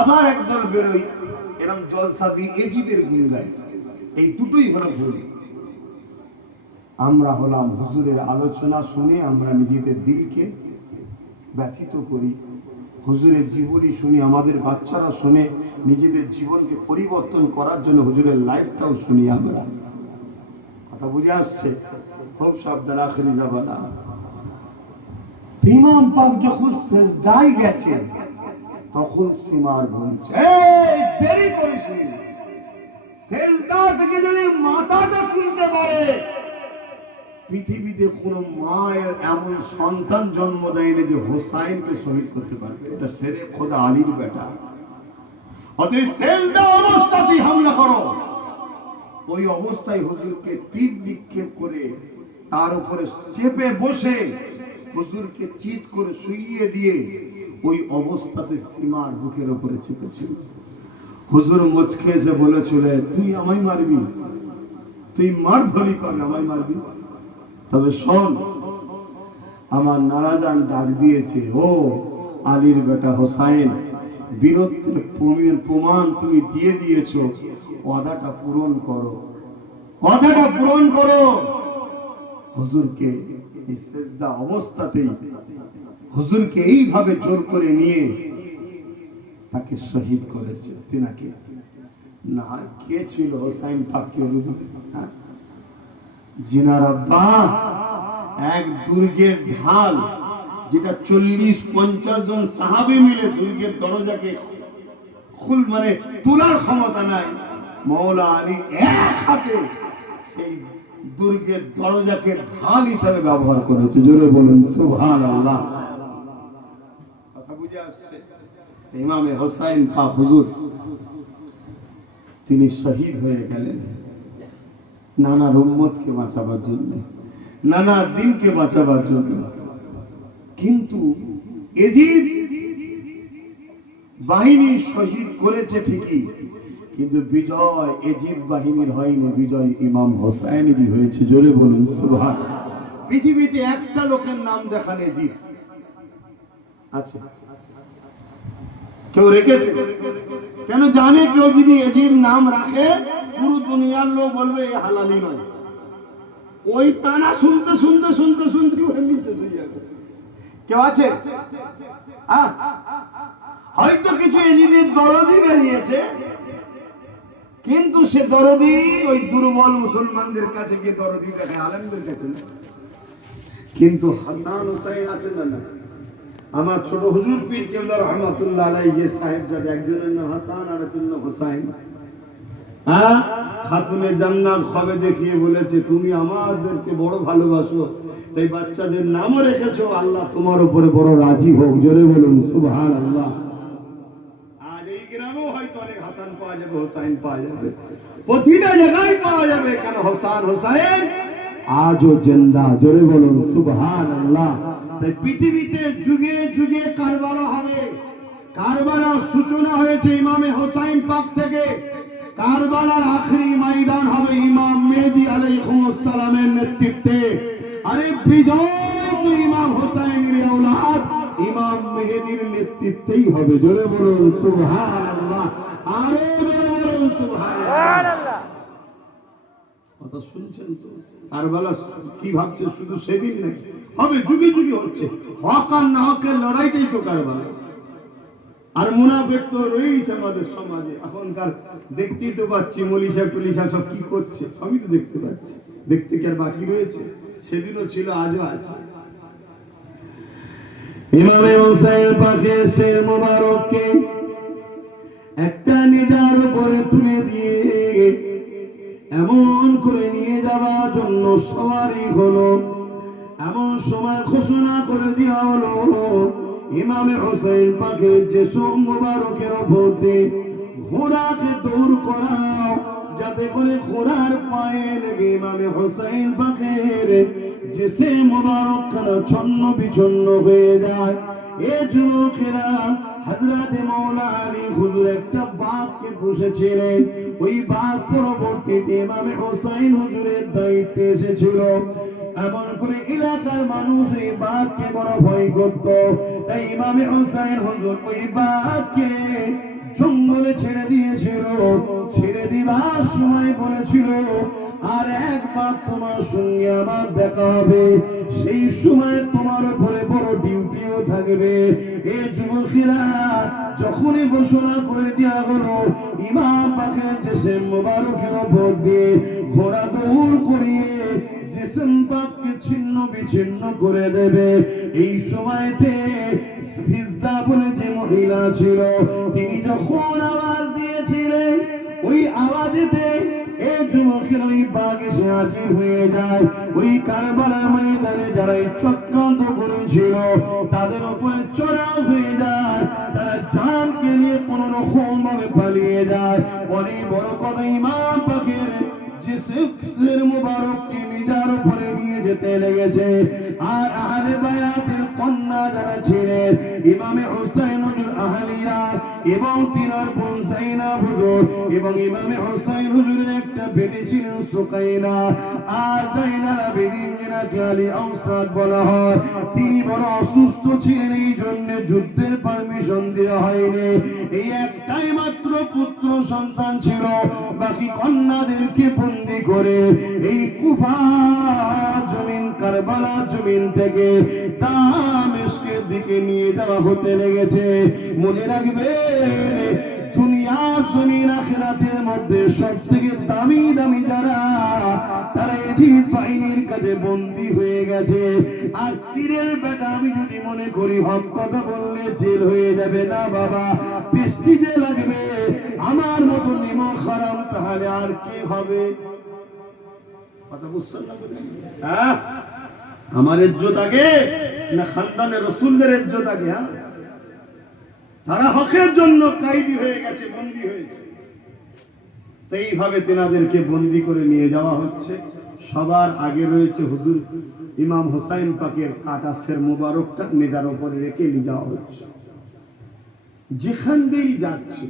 আবার একদল বেরোয় এরকম জলসা দিয়ে এজিদের গুণ গায়। এই দুটোই হলো ভুল। আমরা হলাম হুজুরের আলোচনা শুনে আমরা নিজেদের দিলকে ব্যথিত করি, হুজুরের জীবনী শুনি, আমাদের বাচ্চারা শুনে নিজেদের জীবনকে পরিবর্তন করার জন্য হুজুরের লাইফটাও শুনি আমরা। কথা বুঝে আসছে? খুব সাবধান, আখেরি জামানা। ইমাম পাক যখন সেজদায় গেছে তখন সীমার বলছে, এই দেরি করিস, সেজদা থেকে যদি মাথাটা তুলতে পারে, পৃথিবীতে কোন মায়ের এমন সন্তান জন্ম দেয়নি যে হোসাইনকে শহীদ করতে পারবে। এটা সেরে খোদা আলীর বেটা। অতএব সেজদা অবস্থাতেই হামলা করো। ওই অবস্থায় হুজুরকে তীর নিক্ষেপ করে তার উপরে চেপে বসে হুজুরকে চিৎ করে শুইয়ে দিয়ে ওই অবস্থাতে সীমার বুকের উপরে চেপেছিল। হুজুর মুচকে এসে বলেছিল, তুই আমায় মারবি, তুই মার ধরি পাবি, আমায় মারবি? তবে শোন, আমার নারাজান ডাক দিয়েছে, ও আলীর বেটা হোসাইন, বীরত্বের প্রমাণ তুমি দিয়ে দিয়েছ, ওয়াদাটা পূরণ করো, ওয়াদাটা পূরণ করো। হুজুরকে এই সেজদা অবস্থাতেই হুজুরকে এইভাবে জোর করে নিয়ে তাকে শহীদ করেছে। তিনাকে না, কে ছিল হোসাইন পাককে? জিনার আব্বা এক দুর্গের ঢাল, যেটা 40-50 জন সাহাবী মিলে দুর্গের দরজাকে মানে তোলার ক্ষমতা নাই, মওলা আলী এক হাতে সেই দুর্গের দরজাকে ঢাল হিসাবে ব্যবহার করেছে। জোরে বলুন সুবহানাল্লাহ। কথা বুঝে আসছে? ইমামে হোসাইন পাক হুজুর তিনি শহীদ হয়ে গেলেন। নানা উম্মতকে বাঁচাবার জন্য, নানা দিনকে বাঁচাবার জন্য। কিন্তু এজিদ বাহিনী শহীদ করেছে ঠিকই, কিন্তু বিজয় এজিদ বাহিনীর হয়নি, বিজয় ইমাম হোসাইনেরই হয়েছে। জোরে বলুন সুবহানাল্লাহ। পৃথিবীতে একটা লোকের নাম দেখান এজিদ আছে? কেউ রেখেছে? কেন জানে কেউ যদি এজিদ নাম রাখে পুরো দুনিয়ার লোক বলবে এ হালালি নয়। ওই টানা শুনতে শুনতে শুনতে শুনতে নিচে হয়ে যাবে। কেউ আছে? হয়তো কিছু এজিদের দরদি বেরিয়েছে, কিন্তু সে দরদি ওই দুর্বল মুসলমানদের কাছে গিয়ে দরদি দেখে, আলেমদের কাছে না। কিন্তু হাসান হুসাইন আছে না? আমার ছোট হুজুর পীর কেবলা রহমাতুল্লাহ আলাইহি যে সাহেবজাদে, একজনের নাম হাসান আর একজনের নাম হুসাইন। খাতুনে জান্নাত খবে দেখিয়ে বলেছে তুমি আমাদেরকে বড় ভালোবাসো, তাই বাচ্চাদের নামও রেখেছো, আল্লাহ তোমার উপরে বড় রাজি হোক। জোরে বলুন সুবহানাল্লাহ। আজ এই গ্রামেও হয়তো অনেক হাসান পাওয়া যাবে, হুসাইন পাওয়া যাবে, প্রতিটা জায়গায় পাওয়া যাবে। কেন হাসান হুসাইন আজও জিন্দা। জোরে বলুন সুবহানাল্লাহ। তাই পৃথিবীতে যুগে যুগে কারবালা হবে। কারবালার সূচনা হয়েছে ইমামে হোসাইন পাক থেকে। কারবালার আখরি ময়দান হবে ইমাম মেহেদী আলাইহিস সালামের নেতৃত্বে। আরে বিজয় তো ইমাম হোসাইনের আওলাদ ইমাম মেহেদীর নেতৃত্বেই হবে। জোরে বলুন সুবহানাল্লাহ। আরো জোরে বলুন সুবহানাল্লাহ। কথা শুনছেন তো? কারবালা কি ভাবছে শুধু সেদিন নাকি? হবে, যুগে যুগে হচ্ছে। হক আর না হকের লড়াইটাই তো কারবালা। আর মুনাফিক তো রয়েছে আমাদের সমাজে। এখনকার দেখতেই তো পাচ্ছি মলিশা টলিশা সব কি করছে, সবই তো দেখতে পাচ্ছি। দেখতে কি আর বাকি রয়েছে? সেদিনও ছিল, আজও আছে। ইমামে হোসাইন পাকের শের মোবারককে একটা নেজার উপরে তুলে দিয়ে এমন করে নিয়ে যাওয়ার জন্য সওয়ারি হলো। এমন সময় ঘোষণা করে দেওয়া হলো ইমামে হোসাইন পাকের যেসব মোবারকের উপর দিয়ে ঘোড়াকে দৌড় করাও, যাতে করে ঘোড়ার পায়ে লেগে ইমামে হোসাইন পাকের যেসে মোবারক খানা ছন্ন বিছন্ন হয়ে যায়। এ যুবকেরা হযরতে মাওলা আলী হুজুর একটা বাঘকে পুষেছিলেন। ওই বাঘ পরবর্তীতে ইমামে হোসাইন হুজুরের দায়িত্বে এসেছিল। এমন করে এলাকার মানুষ এই বাঘকে বড় ভয় করত। তাই ইমামে হোসাইন হুজুর ওই বাঘকে জঙ্গলে ছেড়ে দিয়েছিল। ছেড়ে দিবার সময় বলেছিল আর একবার তোমার সঙ্গে আমার দেখা হবে, সেই সময় তোমার উপরে বড় ডিউটিও থাকবে। এই যুবকেরা যখনই ঘোষণা করে দেওয়া হলো ইমাম পাকের জিসম মোবারকের উপর দিয়ে ঘোড়া দৌড় করিয়ে জিসম পাককে ছিন্ন বিচ্ছিন্ন করে দেবে, এই সময়তে ফিজ্জা বলে যে মহিলা ছিল তিনি যখন আওয়াজ দিয়েছিলেন, ওই আওয়াজেতে এই যুবকের ওই বাঘ এসে হাজির হয়ে যায়। ওই কারবালার ময়দানে যারা এই চক্রান্ত করেছিল তাদের উপরে চড়াও হয়ে যায়। তারা জানকে নিয়ে কোন রকম ভাবে পালিয়ে যায়। অনেক বড় কথা, ইমাম পাকের যে শেখের মুবারককে নিজার উপরে নিয়ে যেতে লেগেছে। আর আহলে বায়াতের কন্যা যারা ছিলেন ইমামে হোসাইন হুজুর আহলিয়া এবং তিনার বোন সাইনা হুজুর এবং ইমামে হোসাইন হুজুরের একটা বেটি ছিলেন সুকাইনা। আর জাইনারা বেদিন যেনাকে আলী আওসাদ বলা হয়, তিনি বড় অসুস্থ ছিলেন, এই জন্য যুদ্ধের পারমিশন দেওয়া হয়নি। এই একটাই মাত্র পুত্র সন্তান ছিল, বাকি কন্যাদেরকে বন্দি করে এই কুফা জমিন কারবালা জমিন থেকে দামেস্কের দিকে নিয়ে যাওয়া হতে লেগেছে। মনে রাখবেন দুনিয়ার জমিন আখিরাতের মধ্যে সবথেকে দামি দামি যারা, তারা এজিদ বাহিনীর কাছে বন্দী হয়ে গেছে। আর পীরের বেটা আমি যদি মনে করি হক কথা বললে জেল হয়ে যাবে, না বাবা, প্রেস্টিজে লাগবে। আমার মতো নিমক হারাম তাহলে আর কে হবে? কথা বুঝছেন না? হ্যাঁ, আমার ইজ্জত আগে না খানদানে রাসূলদের ইজ্জত আগে? হ্যাঁ, তারা হকের জন্য কায়দি হয়ে গেছে, বন্দী হয়েছে। তো এইভাবে তেনাদেরকে বন্দি করে নিয়ে যাওয়া হচ্ছে। সবার আগে রয়েছে হুজুর ইমাম হোসাইন পাকের কাটা সের মোবারকটা নেজার উপরে রেখে নিয়ে যাওয়া হচ্ছে। যেখান দিয়েই যাচ্ছে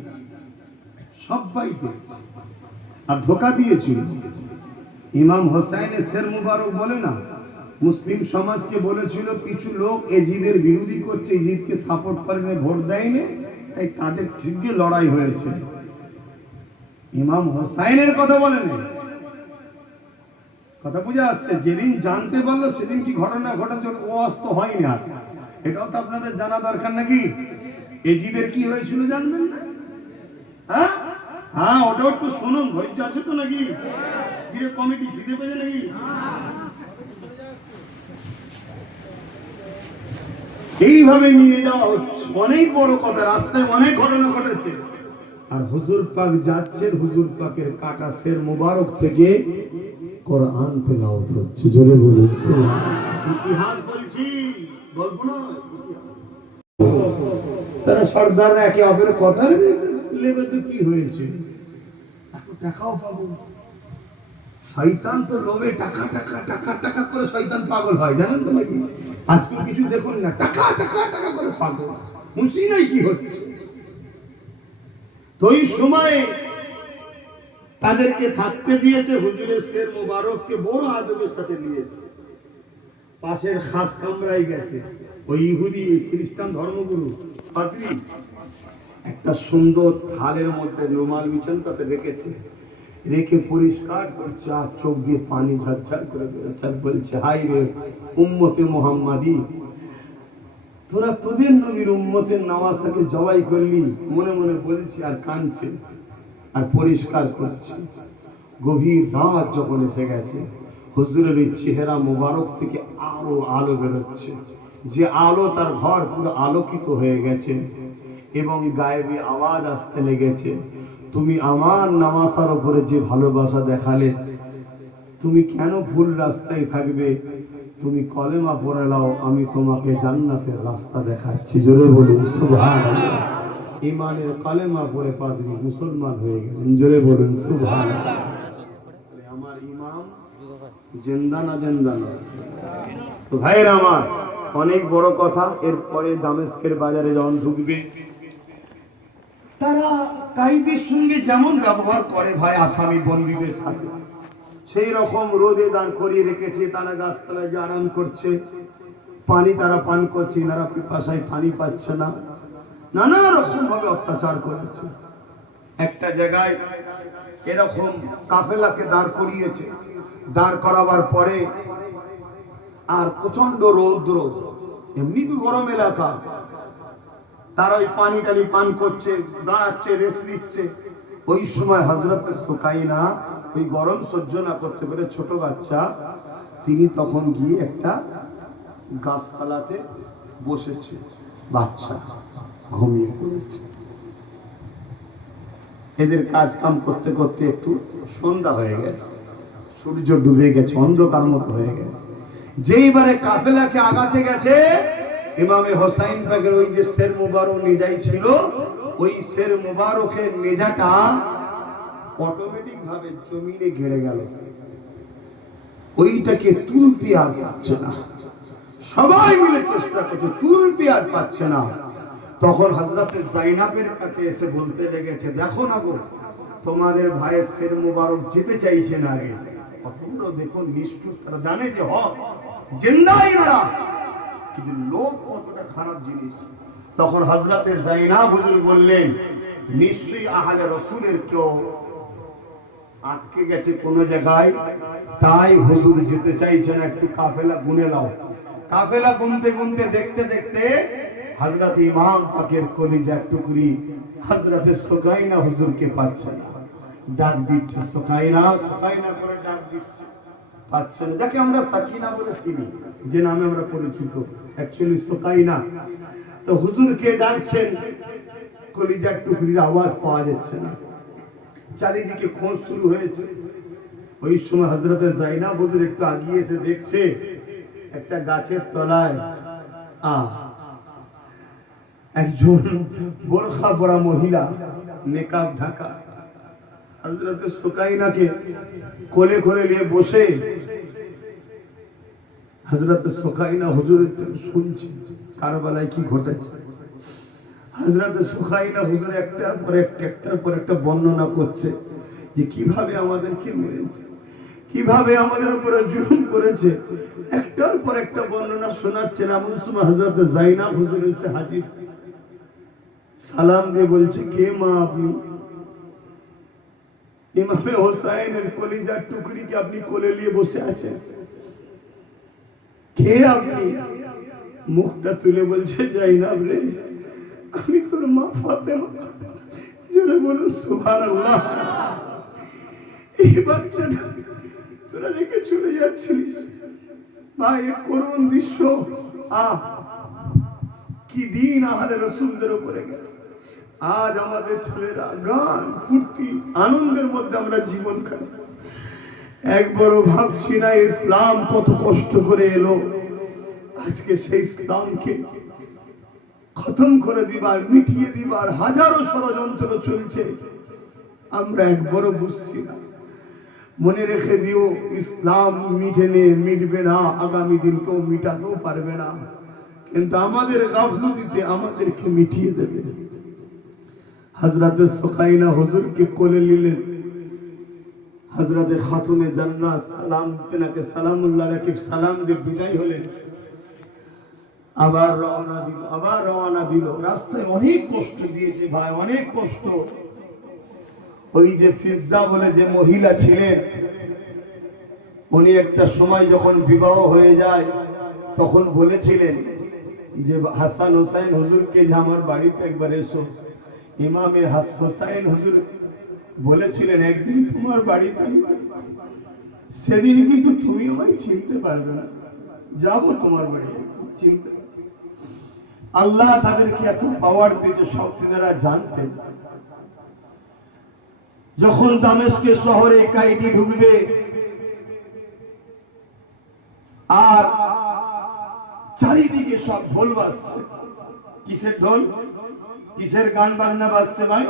সবাই দেখছে আর ধোকা দিয়েছিল। ইমাম হোসাইনের সের মুবারক বলে না, মুসলিম সমাজকে বলেছিল কিছু লোক এজিদের বিরোধী করছে, এজিদকে সাপোর্ট করে না, ভোট দেয়নি, তাই তাদের সঙ্গে লড়াই হয়েছে। ইমাম হোসাইনের কথা বলেন, কথা বুঝে আসছে। যেদিন জানতে পারলো সেদিন কি ঘটনা ঘটেছে ও অস্ত হয়নি। আর এটাও তো আপনাদের জানা দরকার নাকি? এজিদের কি হয়েছিল জানবেন না? হ্যাঁ হ্যাঁ, ওটাও একটু শুনুন, ধৈর্য আছে তো নাকি? ধীরে কমিটি খিদে পেয়ে নাকি? এইভাবে নিয়ে যাওয়া হচ্ছে। অনেক বড় কথা, রাস্তায় অনেক ঘটনা ঘটেছে। আর হুজুর পাক যাচ্ছেন, হুজুর পাকের কাটা সের মোবারক থেকে কোরআন তেলাওয়াত হচ্ছে। জোরে বলুন সুবহানাল্লাহ। ইতিহাস বলছি, গল্প নয়। তারা সর্দাররা একে অপরের কথা লেবে তো কি হয়েছে, এত টাকাও পাবো। শয়তান তো লোভে টাকা টাকা টাকা টাকা করে শয়তান পাগল হয়, জানেন তো নাকি? আজকে কিছু দেখুন না, টাকা টাকা টাকা করে পাগল, খুশি নাই কি হচ্ছে। তো এই সময়ে তাদেরকে থাকতে দিয়েছে। হুজুরের শের মোবারককে বড় আদবের সাথে নিয়েছে। পাশের খাস কামরায় গেছে। ওই ইহুদি খ্রিস্টান ধর্মগুরু পাদ্রী একটা সুন্দর থালের মধ্যে রুমাল বিছান তাতে রেখেছে, রেখে পরিষ্কার করছে আর চোখ দিয়ে পানি ঝরঝর করে বেরোচ্ছে। বলছে, হাই রে উম্মতে মুহাম্মাদি, তোরা তোদের নবীর উম্মতের নামাজটাকে জবাই করলি। মনে মনে বলছি আর কাঁদছে আর পরিষ্কার করছে। গভীর রাত যখন এসে গেছে, হুজুরের এই চেহারা মোবারক থেকে আরো আলো বেরোচ্ছে, যে আলো তার ঘর পুরো আলোকিত হয়ে গেছে এবং গায়েবী আওয়াজ আসতে লেগেছে, তুমি আমার নামাজের উপরে যে ভালোবাসা দেখালে, তুমি কেন ভুল রাস্তায় থাকবে? তুমি কলেমা পড়ে নাও, আমি তোমাকে জান্নাতের রাস্তা দেখাচ্ছি। জোরে বলুন সুবহানাল্লাহ। ইমানের কলেমা পড়ে পাদ্রী মুসলমান হয়ে গেলেন। জোরে বলুন সুবহানাল্লাহ। আমার ইমাম জিন্দা না জিন্দা না? তো ভাইরা আমার, অনেক বড় কথা। এরপরে দামেস্কের বাজারে যখন ঢুকবে, তারা কায়দের সঙ্গে যেমন ব্যবহার করে ভাই আসামি বন্দীদের সাথে, সেই রকম রোদে দাঁড় করিয়ে রেখেছে। তারা গাছতলায় যে আরাম করছে, পানি তারা পান করছে, এনারা পিপাসায় পানি পাচ্ছে না, নানা রকম ভাবে অত্যাচার করেছে। একটা জায়গায় এরকম কাফেলাকে দাঁড় করিয়েছে। দাঁড় করাবার পরে আর প্রচন্ড রৌদ্র, এমনি তো গরম এলাকা, তারা ওই পানি টানি পান করছে, দাঁড়াচ্ছে, রেস্ট নিচ্ছে। ওই সময় হযরত সুকাইনা ওই গরম সহ্য না করতে পেরে, ছোট বাচ্চা, তিনি তখন গিয়ে একটা গাছতলাতে বসেছে। বাচ্চা ঘুমিয়ে পড়েছে। এদের কাজ কাম করতে করতে একটু সন্ধ্যা হয়ে গেছে, সূর্য ডুবে গেছে, অন্ধকার মতো হয়ে গেছে। যেইবারে কাফেলাকে আগাতে গেছে, ইমামে হোসাইন পাকের ওই যে শের মুবারক নেজাই ছিল, ওই শের মুবারকের নেজাটা অটোমেটিক ভাবে জমিনে ঘেরে গেল। ওইটাকে তুলতে আর পারছে না, সবাই মিলে চেষ্টা করছে, তুলতে আর পারছে না। তখন হযরত জাইনাবের কাছে এসে বলতে লেগেছে, দেখো না গো, তোমাদের ভাইয়ের শের মুবারক যেতে চাইছে না। আগে কতগুলো দেখুন নিষ্ঠুর, তারা জানে যে হক জিন্দাই না, কিন্তু লোক কতটা খারাপ জিনিস। তখন হযরত জাইনাব হুজুর বললেন, নিশ্চয়ই আহলে রাসূলের কেউ আটকে গেছে কোন জায়গায়, তাই হুজুর যেতে চাইছেন, একটু কাফেলা গুনে নাও। কাফেলা গুনতে গুনতে দেখতে দেখতে হযরত ইমাম পাকের কলিজার টুকরি হযরত সুকাইনা হুজুরকে পাচ্ছে না। ডাক দিচ্ছে, সুকাইনা সুকাইনা করে ডাক দিচ্ছে, পাচ্ছে না। যাকে আমরা সাকিনা বলে চিনি, যে নামে আমরা পরিচিত, অ্যাকচুয়ালি সুকাইনা। তো হুজুরকে ডাকছেন, কলিজার টুকরির আওয়াজ পাওয়া যাচ্ছে না। চারিদিকে খোঁজ শুরু হয়েছে। ওই সময় হযরত জাইনাব হুজুর একটু আগিয়ে এসে দেখছে, একটা গাছের তলায় একজন বোরখা পরা মহিলা, নেকাব ঢাকা, হযরত সুকাইনাকে কোলে করে নিয়ে বসে হযরত সুকাইনা হুজুরের থেকে শুনছে কারবালায় কি ঘটেছে। হযরত সুকাইনা হুজুর একটার পর একটা বর্ণনা করছে যে কিভাবে আমাদেরকে মেরেছে, কিভাবে আমাদের উপরে জুলুম করেছে। একটার পর একটা বর্ণনা শোনাচ্ছেন। এমন সময় হযরত জাইনাব হুজুর এসে হাজির, সালাম দিয়ে বলছে, কে মা আপনি? ইমামে হোসাইনের কলিজার টুকরিকে আপনি কোলে নিয়ে বসে আছেন, কে আপনি? মুখটা তুলে বলছে, জাইনাব রে, আমি তোর মা ফাতেমা। জোরে বলুন সুবহানাল্লাহ। এই বাচ্চাটা তোরা রেখে চলে যাচ্ছিস ভাই, করুণ দৃশ্য। কি দিন আহলে রাসূলদের উপরে গেছে। আজ আমাদের ছেলেরা গান ফুর্তি আনন্দের মধ্যে আমরা জীবন কাটাই। একবারও ভাবছি না ইসলাম কত কষ্ট করে এলো। আজকে সেই ইসলামকে খতম করে দিবার, মিটিয়ে দিবার হাজারো ষড়যন্ত্র চলছে, আমরা একবারও বুঝছি না। মনে রেখে দিও, ইসলাম মিটবে না, আগামী দিন কেউ মিটাতেও পারবে না, কিন্তু আমাদের গাফলতিতে আমাদেরকে মিটিয়ে দেবে। হযরত সুকাইনা হুজুরকে কোলে নিলেন। হযরতে খাতুনে জান্নাত সালাম তেনাকে সালামুল্লাহ আলাইহি সালাম দিয়ে বিদায় হলেন। আবার রওনা দিল। রাস্তায় অনেক কষ্ট দিয়েছে ভাই, অনেক কষ্ট। ওই যে ফিজ্জা বলে যে মহিলা ছিলেন, উনি একটা সময় যখন বিবাহ হয়ে যায় তখন বলেছিলেন যে হাসান হোসাইন হুজুরকে যে আমার বাড়িতে একবার এসো। ইমামে হোসাইন হুজুর বলেছিলেন, একদিন তোমার বাড়িতে সেদিন কিন্তু তুমি আমায় চিনতে পারবে না, যাবো তোমার বাড়ি চিনতে। আল্লাহ তাদেরকে এত পাওয়ার দিয়েছে, সব তিনারা জানতেন। যখন দামেস্কের শহরে কায়দি ঢুকবে আর চারিদিকে সব ঢোল বাজছে, কিসের ঢোল, কিসের গান বাজনা বাজছে ভাই?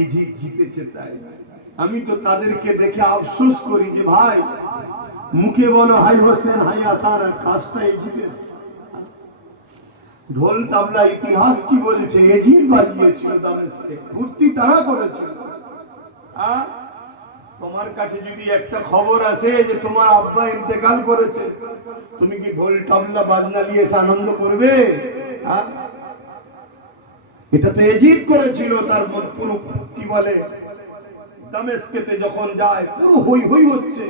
এজিদ জিতেছে। তাই আমি তো তাদেরকে দেখে আফসোস করি যে ভাই, মুখে বলো হাই হোসেন হাই হাসান, আর কাজটা এজিদের। ঢোল তাবলা ইতিহাস কি বলেছে? এজিদ বাজিয়েছিল দামেস্কে, ফুর্তি তারা করেছিল। তোমার কাছে যদি একটা খবর আসে যে তোমার আব্বা ইন্তেকাল করেছে, তুমি কি ঢোল তাবলা বাজনা নিয়ে আনন্দ করবে? এটা তো এজিদ করেছিল। তার পুরো কি বলে দামেস্কেতে যখন যায় পুরো হই হই হচ্ছে।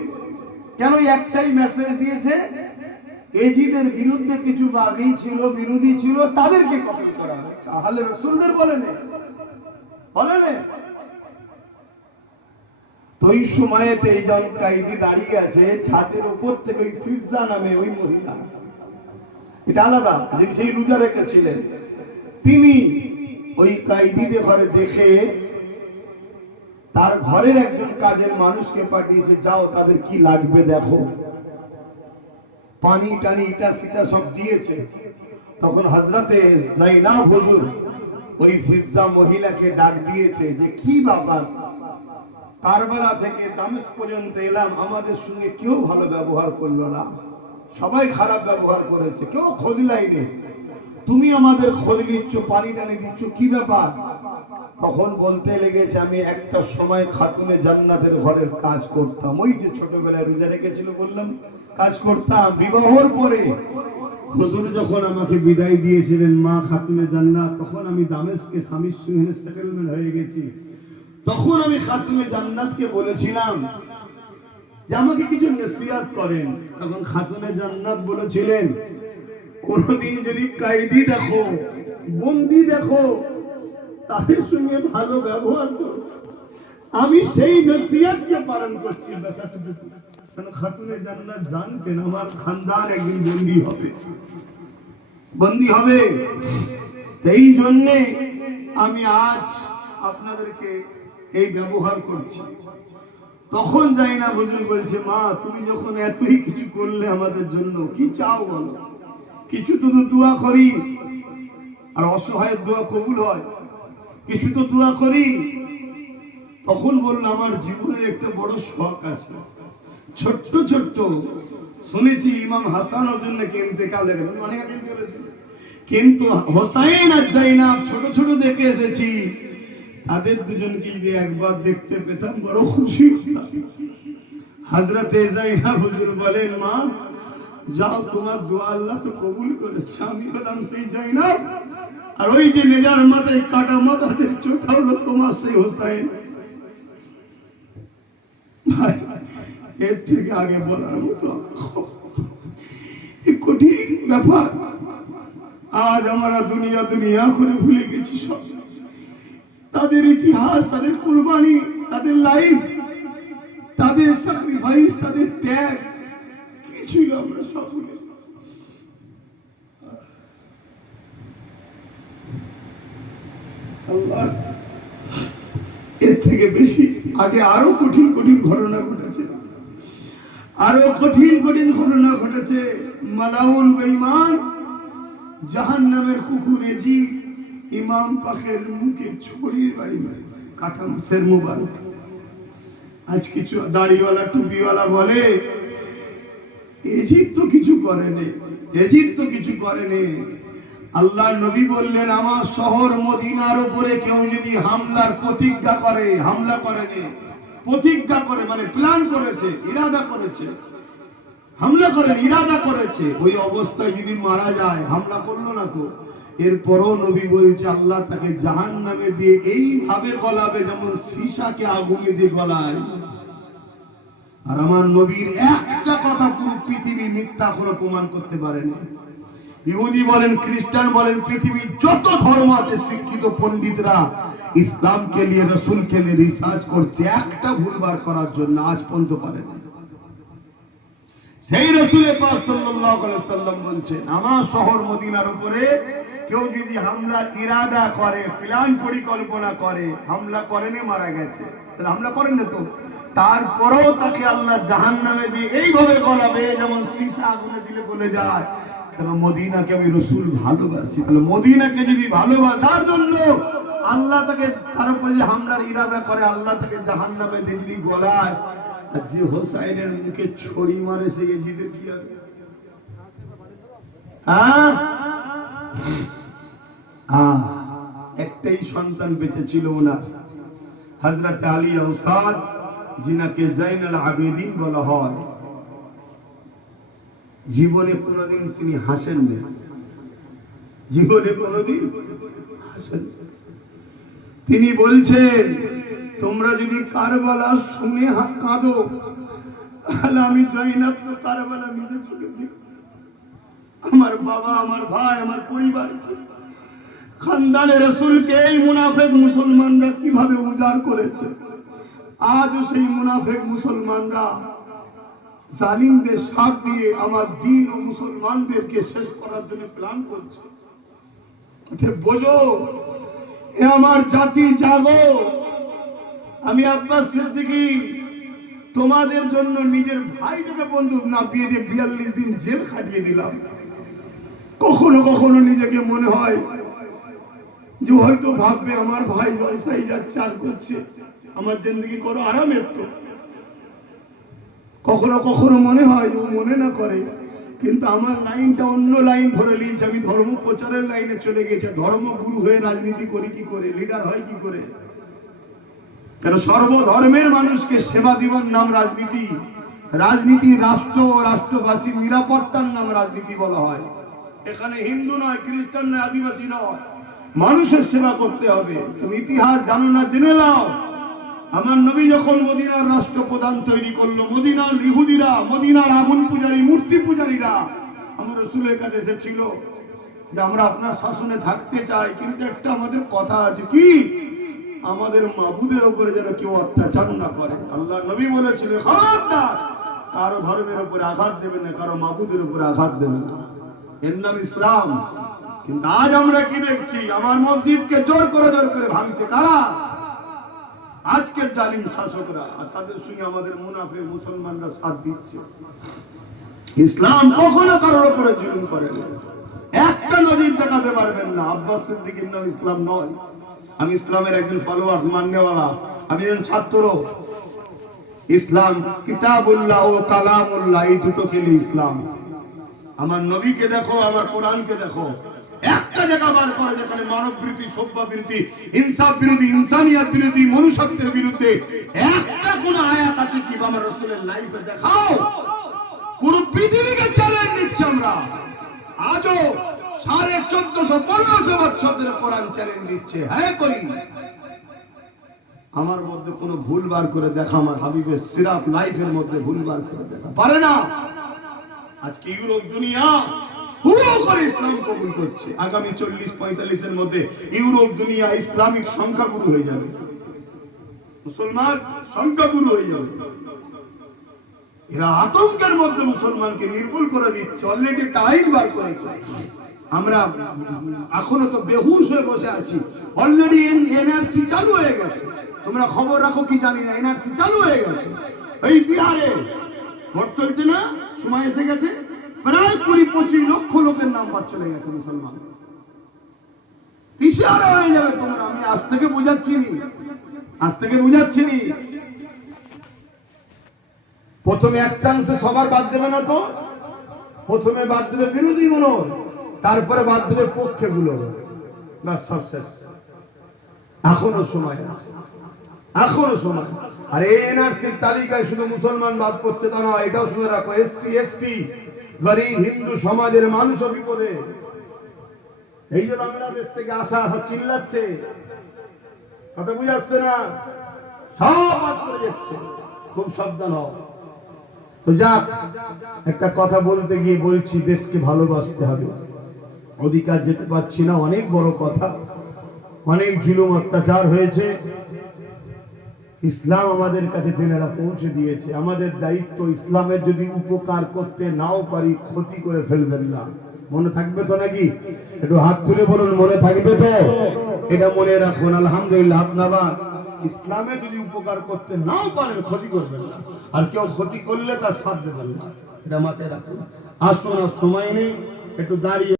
কেন? একটাই মেসেজ দিয়েছে, এজিদের বিরুদ্ধে কিছু বাগী ছিল, বিরোধী ছিল, তাদেরকে কতল করা হচ্ছে। আহলে রাসূলদের বলেন। তো ওই সময়তে এইজন কায়দি দাঁড়িয়ে আছে ছাদের উপর থেকে, ওই ফিজ্জা নামে ওই মহিলা, এটা আলাদা, যিনি সেই রোজা রেখেছিলেন, তিনি ওই কায়দিদের ঘরে দেখে তার ঘরের একজন কাজের মানুষকে পাঠিয়েছে, যাও তাদের কি লাগবে দেখো। পানি টানি ইটা সিটা সব দিয়েছে। তখন হযরতে জাইনাব হুজুর ওই ফিজ্জা মহিলাকে ডাক দিয়েছে যে, কি বাবা, কারবালা থেকে দামেস্ক পর্যন্ত এলাম, আমাদের সঙ্গে কেউ ভালো ব্যবহার করলো না, সবাই খারাপ ব্যবহার করেছে, কেউ খোঁজ লাইনি, তুমি আমাদের খোঁজ নিচ্ছ, পানি টানি দিচ্ছ, কি ব্যাপার? তখন বলতে লেগেছে, আমি একটা সময় খাতুনে জান্নাতের ঘরের কাজ করতাম। ওই যে ছোটবেলায় রোজা রেখেছিল বললাম, কাজ করতাম। বিবাহর পরে হুজুর যখন আমাকে বিদায় দিয়েছিলেন মা খাতুনে জান্নাত, তখন আমি দামেস্কে স্বামীর সঙ্গে সেটেলমেন্ট হয়ে গেছি। তখন আমি খাতুনে জান্নাতকে বলেছিলাম যে আমাকে কিছু নসিহত করেন। তখন খাতুনে জান্নাত বলেছিলেন, কোনদিন যদি কায়দি দেখো, বন্দি দেখো, তাদের সঙ্গে ভালো ব্যবহার করো। আমি সেই নসিহতকে পালন করছি। খাতুনে জান্নাত জানতেন আমার খানদান একদিন বন্দি হবে। এই জন্যে আমি আজ আপনাদেরকে এই ব্যবহার করছি। তখন যাই না হুজুর বলছে, মা তুমি যখন এতই কিছু করলে আমাদের জন্য, কি চাও বলো? কিছু তো দোয়া করি, আর অসহায়ের দোয়া কবুল হয়, কিছু তো দোয়া করি। তখন বলল আমার জীবনের একটা বড় শখ আছে, ছোট্ট ছোট্ট শুনেছি ইমাম হাসান ওর নাকি ইন্তেকালে গেলেন, অনেক আগে বলেছিল, কিন্তু হোসাইন আর জাইনাব ছোট ছোট দেখে এসেছি, তাদের দুজনকে যদি একবার দেখতে পেতাম বড় খুশি হতাম। হযরতে জাইনাব হুজুর বলেন, মা যাও, তোমার দোয়া আল্লাহ তো কবুল করেছে। আমি বললাম সেই জাইনাব, আর ওই যে নেজার মাথায় কাটা মাথা চোখা হলো তোমার সেই হোসাইন। ভাই, এর থেকে আগে বলার মতো কঠিন ব্যাপার। আজ আমরা দুনিয়া করে ভুলে গেছি সব, তাদের ইতিহাস, তাদের কুরবানি, তাদের লাইফ, তাদের স্যাক্রিফাইস, তাদের ত্যাগ কি ছিল আমরা সব ভুলে। আল্লাহ, এর থেকে বেশি আগে আরো কঠিন ঘটনা ঘটেছে, আরো কঠিন ঘটনা ঘটেছে। মালাউল বেঈমান জাহান্নামের কুকুরে জি ইমাম পাকের মুখে ছড়িয়ে বাড়ি মারিছে, কাটা মাসের মুবারক। আজ কিছু দাড়িওয়ালা টুপিওয়ালা বলে এজিদ তো কিছু করেনি। আল্লাহ নবী বললেন, আমার শহর মদিনার উপরে কেউ যদি হামলা করে মানে প্ল্যান করেছে, ইরাদা করেছে, ওই অবস্থায় যদি মারা যায়, হামলা করলো না তো, এরপরও নবী বলছে আল্লাহ তাকে জাহান্নামে দিয়ে এইভাবে গলাবে যেমন সীসাকে আগুনে দিয়ে গলায়। আর আমার নবীর একটা কথা পুরো পৃথিবী মিথ্যা করে প্রমাণ করতে পারেনি। ইহুদি বলেন, খ্রিস্টান বলেন, পৃথিবীর যত ধর্ম আছে শিক্ষিত পণ্ডিতরা ইসলামকে নিয়ে, রসুলকে নিয়ে রিসার্চ করছে একটা ভুলবার করার জন্য, আজ পর্যন্ত পারেনি। সেই রাসূল পাক সাল্লাল্লাহু আলাইহি সাল্লাম বলছেন, আমার শহর মদিনার উপরে কেউ যদি হামলার ইরাদা করে, প্ল্যান পরিকল্পনা করে, হামলা করেনি, মারা গেছে, তাহলে হামলা করেন না তো, তারপরেও তাকে আল্লাহ জাহান্নামে দিয়ে এইভাবে গলাবে যেমন সীসা আগুনে দিলে গলে যায়। কেন? মদিনাকে আমি রাসূল ভালোবাসি। তাহলে মদিনাকে যদি ভালোবাসার জন্য আল্লাহ তাকে, তার উপরে যে হামলার ইরাদা করে, আল্লাহ তাকে জাহান্নামে দিয়ে যদি গলায়, আর যে হোসাইনের মুখে ছড়ি মারে সেই এজিদের কি হবে? একটাই সন্তান বেঁচে ছিল ওনার, হযরত আলী আওসাদ, যিনাকে জাইনুল আবেদিন বলা হয়। জীবনে কোনদিন তিনি হাসেননি, তিনি বলছেন, তোমরা যদি কারবালা শুনে কাঁদো, তাহলে আমি জাইনাব তো কারবালা নিজে চলে গেছি। আমার বাবা, আমার ভাই, আমার পরিবার, খানদানে রাসূলকে এই মুনাফিক মুসলমানরা কিভাবে উজাড় করেছে। আজও সেই মুনাফিক মুসলমানরা জালিমদের সাথ দিয়ে আমার দ্বীন ও মুসলমানদেরকে শেষ করার জন্য প্ল্যান করছে। বোঝো, এ আমার জাতি, জাগো। আমি আব্বাস সিদ্দিকী তোমাদের জন্য নিজের ভাইটাকে বন্দুক না দিয়ে 42 দিন জেল খাটিয়ে দিলাম। কখনো কখনো নিজেকে মনে হয় যে হয়তো ভাববে আমার ভাই জলসাই যাচ্ছে আর করছে, আমার জিন্দগি করো আরামের। তো কখনো কখনো মনে হয় ও মনে না করে, কিন্তু আমার লাইনটা অন্য লাইন ধরে নিয়েছে। আমি ধর্ম প্রচারের লাইনে চলে গেছে। ধর্মগুরু হয়ে রাজনীতি করি কি করে, লিডার হয় কি করে? কেন? সর্বধর্মের মানুষকে সেবা দিবার নাম রাজনীতি। রাজনীতি রাষ্ট্র ও রাষ্ট্রবাসীর নিরাপত্তার নাম রাজনীতি বলা হয়। এখানে হিন্দু নয়, খ্রিস্টান নয়, আদিবাসী নয়, মানুষের সেবা করতে হবে। তুমি ইতিহাস জানো না, জেনে নাও। আমার নবী যখন মদিনার রাষ্ট্রপ্রধান তৈরি করলো, মদিনার ইহুদিরা, মদিনার আগুন পূজারী, মূর্তি পূজারীরা আমার রাসূলের কাছে এসেছিল যে আমরা আপনার শাসনে থাকতে চাই, কিন্তু একটা আমাদের কথা আছে, কি? আমাদের মাবুদের উপরে যেন কেউ অত্যাচার না করে। আল্লাহ নবী বলেছিল, খবরদার, কারো ধর্মের উপরে আঘাত দেবে না, কারো মাবুদের উপরে আঘাত দেবে না। এর নাম ইসলাম। কিন্তু আজ আমরা কি দেখছি? আমার মসজিদকে জোর করে ভাঙছে কারা? আজকের জালিম শাসকরা। আর তাদের সঙ্গে আমাদের মুনাফিক মুসলমানরা সাথ দিচ্ছে। ইসলাম কখনো কারোর উপরে জুলুম করে না। একটা নজির দেখাতে পারবেন না। আব্বাস সিদ্দিকীর নাম ইসলাম নয়। আমি ইসলামের একজন ফলোয়ার, মান্যওয়ালা। আমি একজন ছাত্র। ইসলাম কিতাবুল্লাহ ও কালামুল্লাহ, এই দুটো খেলে ইসলাম। আমার নবীকে দেখো, আমার কোরআনকে দেখো, একটা জায়গা বার করে যেখানে মানব বিরোধী, সভ্য বিরোধী, ইনসাফ বিরোধী, ইনসানিয়াত বিরোধী, মনুষ্যত্বের বিরুদ্ধে একটা কোন আয়াত আছে কি? আমার রাসূলের লাইফে দেখাও। পুরো পৃথিবীকে চ্যালেঞ্জ দিচ্ছি আমরা। আজও 1450-1500 বছর ধরে কোরআন চ্যালেঞ্জ দিচ্ছে। হ্যাঁ, কই আমার মধ্যে কোনো ভুল বার করে দেখা, আমার হাবিবের সিরাত লাইফের মধ্যে ভুল বার করে দেখা পারে না। আজকে ইউরোপ দুনিয়া হুড়ো করে ইসলাম কবুল করছে। আগামী 40-45 এর মধ্যে ইউরোপ দুনিয়া ইসলামিক সংখ্যাগুরু হয়ে যাবে, মুসলমান সংখ্যাগুরু হয়ে যাবে। এরা আতঙ্কের মধ্যে মুসলমানকে নির্মূল করে দিচ্ছে। অলরেডি টাইম বার করেছে। আমরা এখনো তো বেহুশ হয়ে বসে আছি। অলরেডি এনআরসি চালু হয়ে গেছে। তোমরা খবর রাখো কি জানি না, এনআরসি চালু হয়ে গেছে। এই বিহারে ভোট চলছে না, সময় এসে গেছে, প্রায় 20-25 লক্ষ লোকের নাম্বার চলে গেছে মুসলমান। দিশেহারা হয়ে যাবে তোমরা। আমি আজ থেকে বুঝাচ্ছি, প্রথমে এক চান্সে সবার বাদ দেবে না তো। প্রথমে বাদ দেবে বিরোধী গুলো, তারপরে বাদ দেবে পক্ষে গুলো। সব শেষ। এখনো সময়। আর এই এনআরসির তালিকায় শুধু মুসলমান বাদ পড়ছে তা নয়, এটাও শুনে রাখো, এসসি এসটি, গরিব হিন্দু সমাজের মানুষও বিপদে। এই যে বাংলাদেশ থেকে আসা চিল্লাচ্ছে, কথা বুঝাচ্ছে না, সব বাদ করে যাচ্ছে। খুব সাবধান হও। তো যাক, একটা কথা বলতে গিয়ে বলছি, দেশকে ভালোবাসতে হবে। অধিকার যেতে পারছি না, অনেক বড় কথা। অনেক জুলুম অত্যাচার হয়েছে। ইসলাম আমাদের কাছে তেনারা পৌঁছে দিয়েছে। আমাদের দায়িত্ব, ইসলামের যদি উপকার করতে নাও পারি, ক্ষতি করে ফেলবেন না। মনে থাকবে তো নাকি? একটু হাত তুলে বলুন, মনে থাকবে তো? এটা মনে রাখুন। আলহামদুলিল্লাহ, আপনারা ইসলামে যদি উপকার করতে নাও পারেন, ক্ষতি করবেন না। আর কেউ ক্ষতি করলে তার সাথ দেবেন না, এটা মাথায় রাখুন। আসুন, আর সময় নেই, একটু দাঁড়িয়ে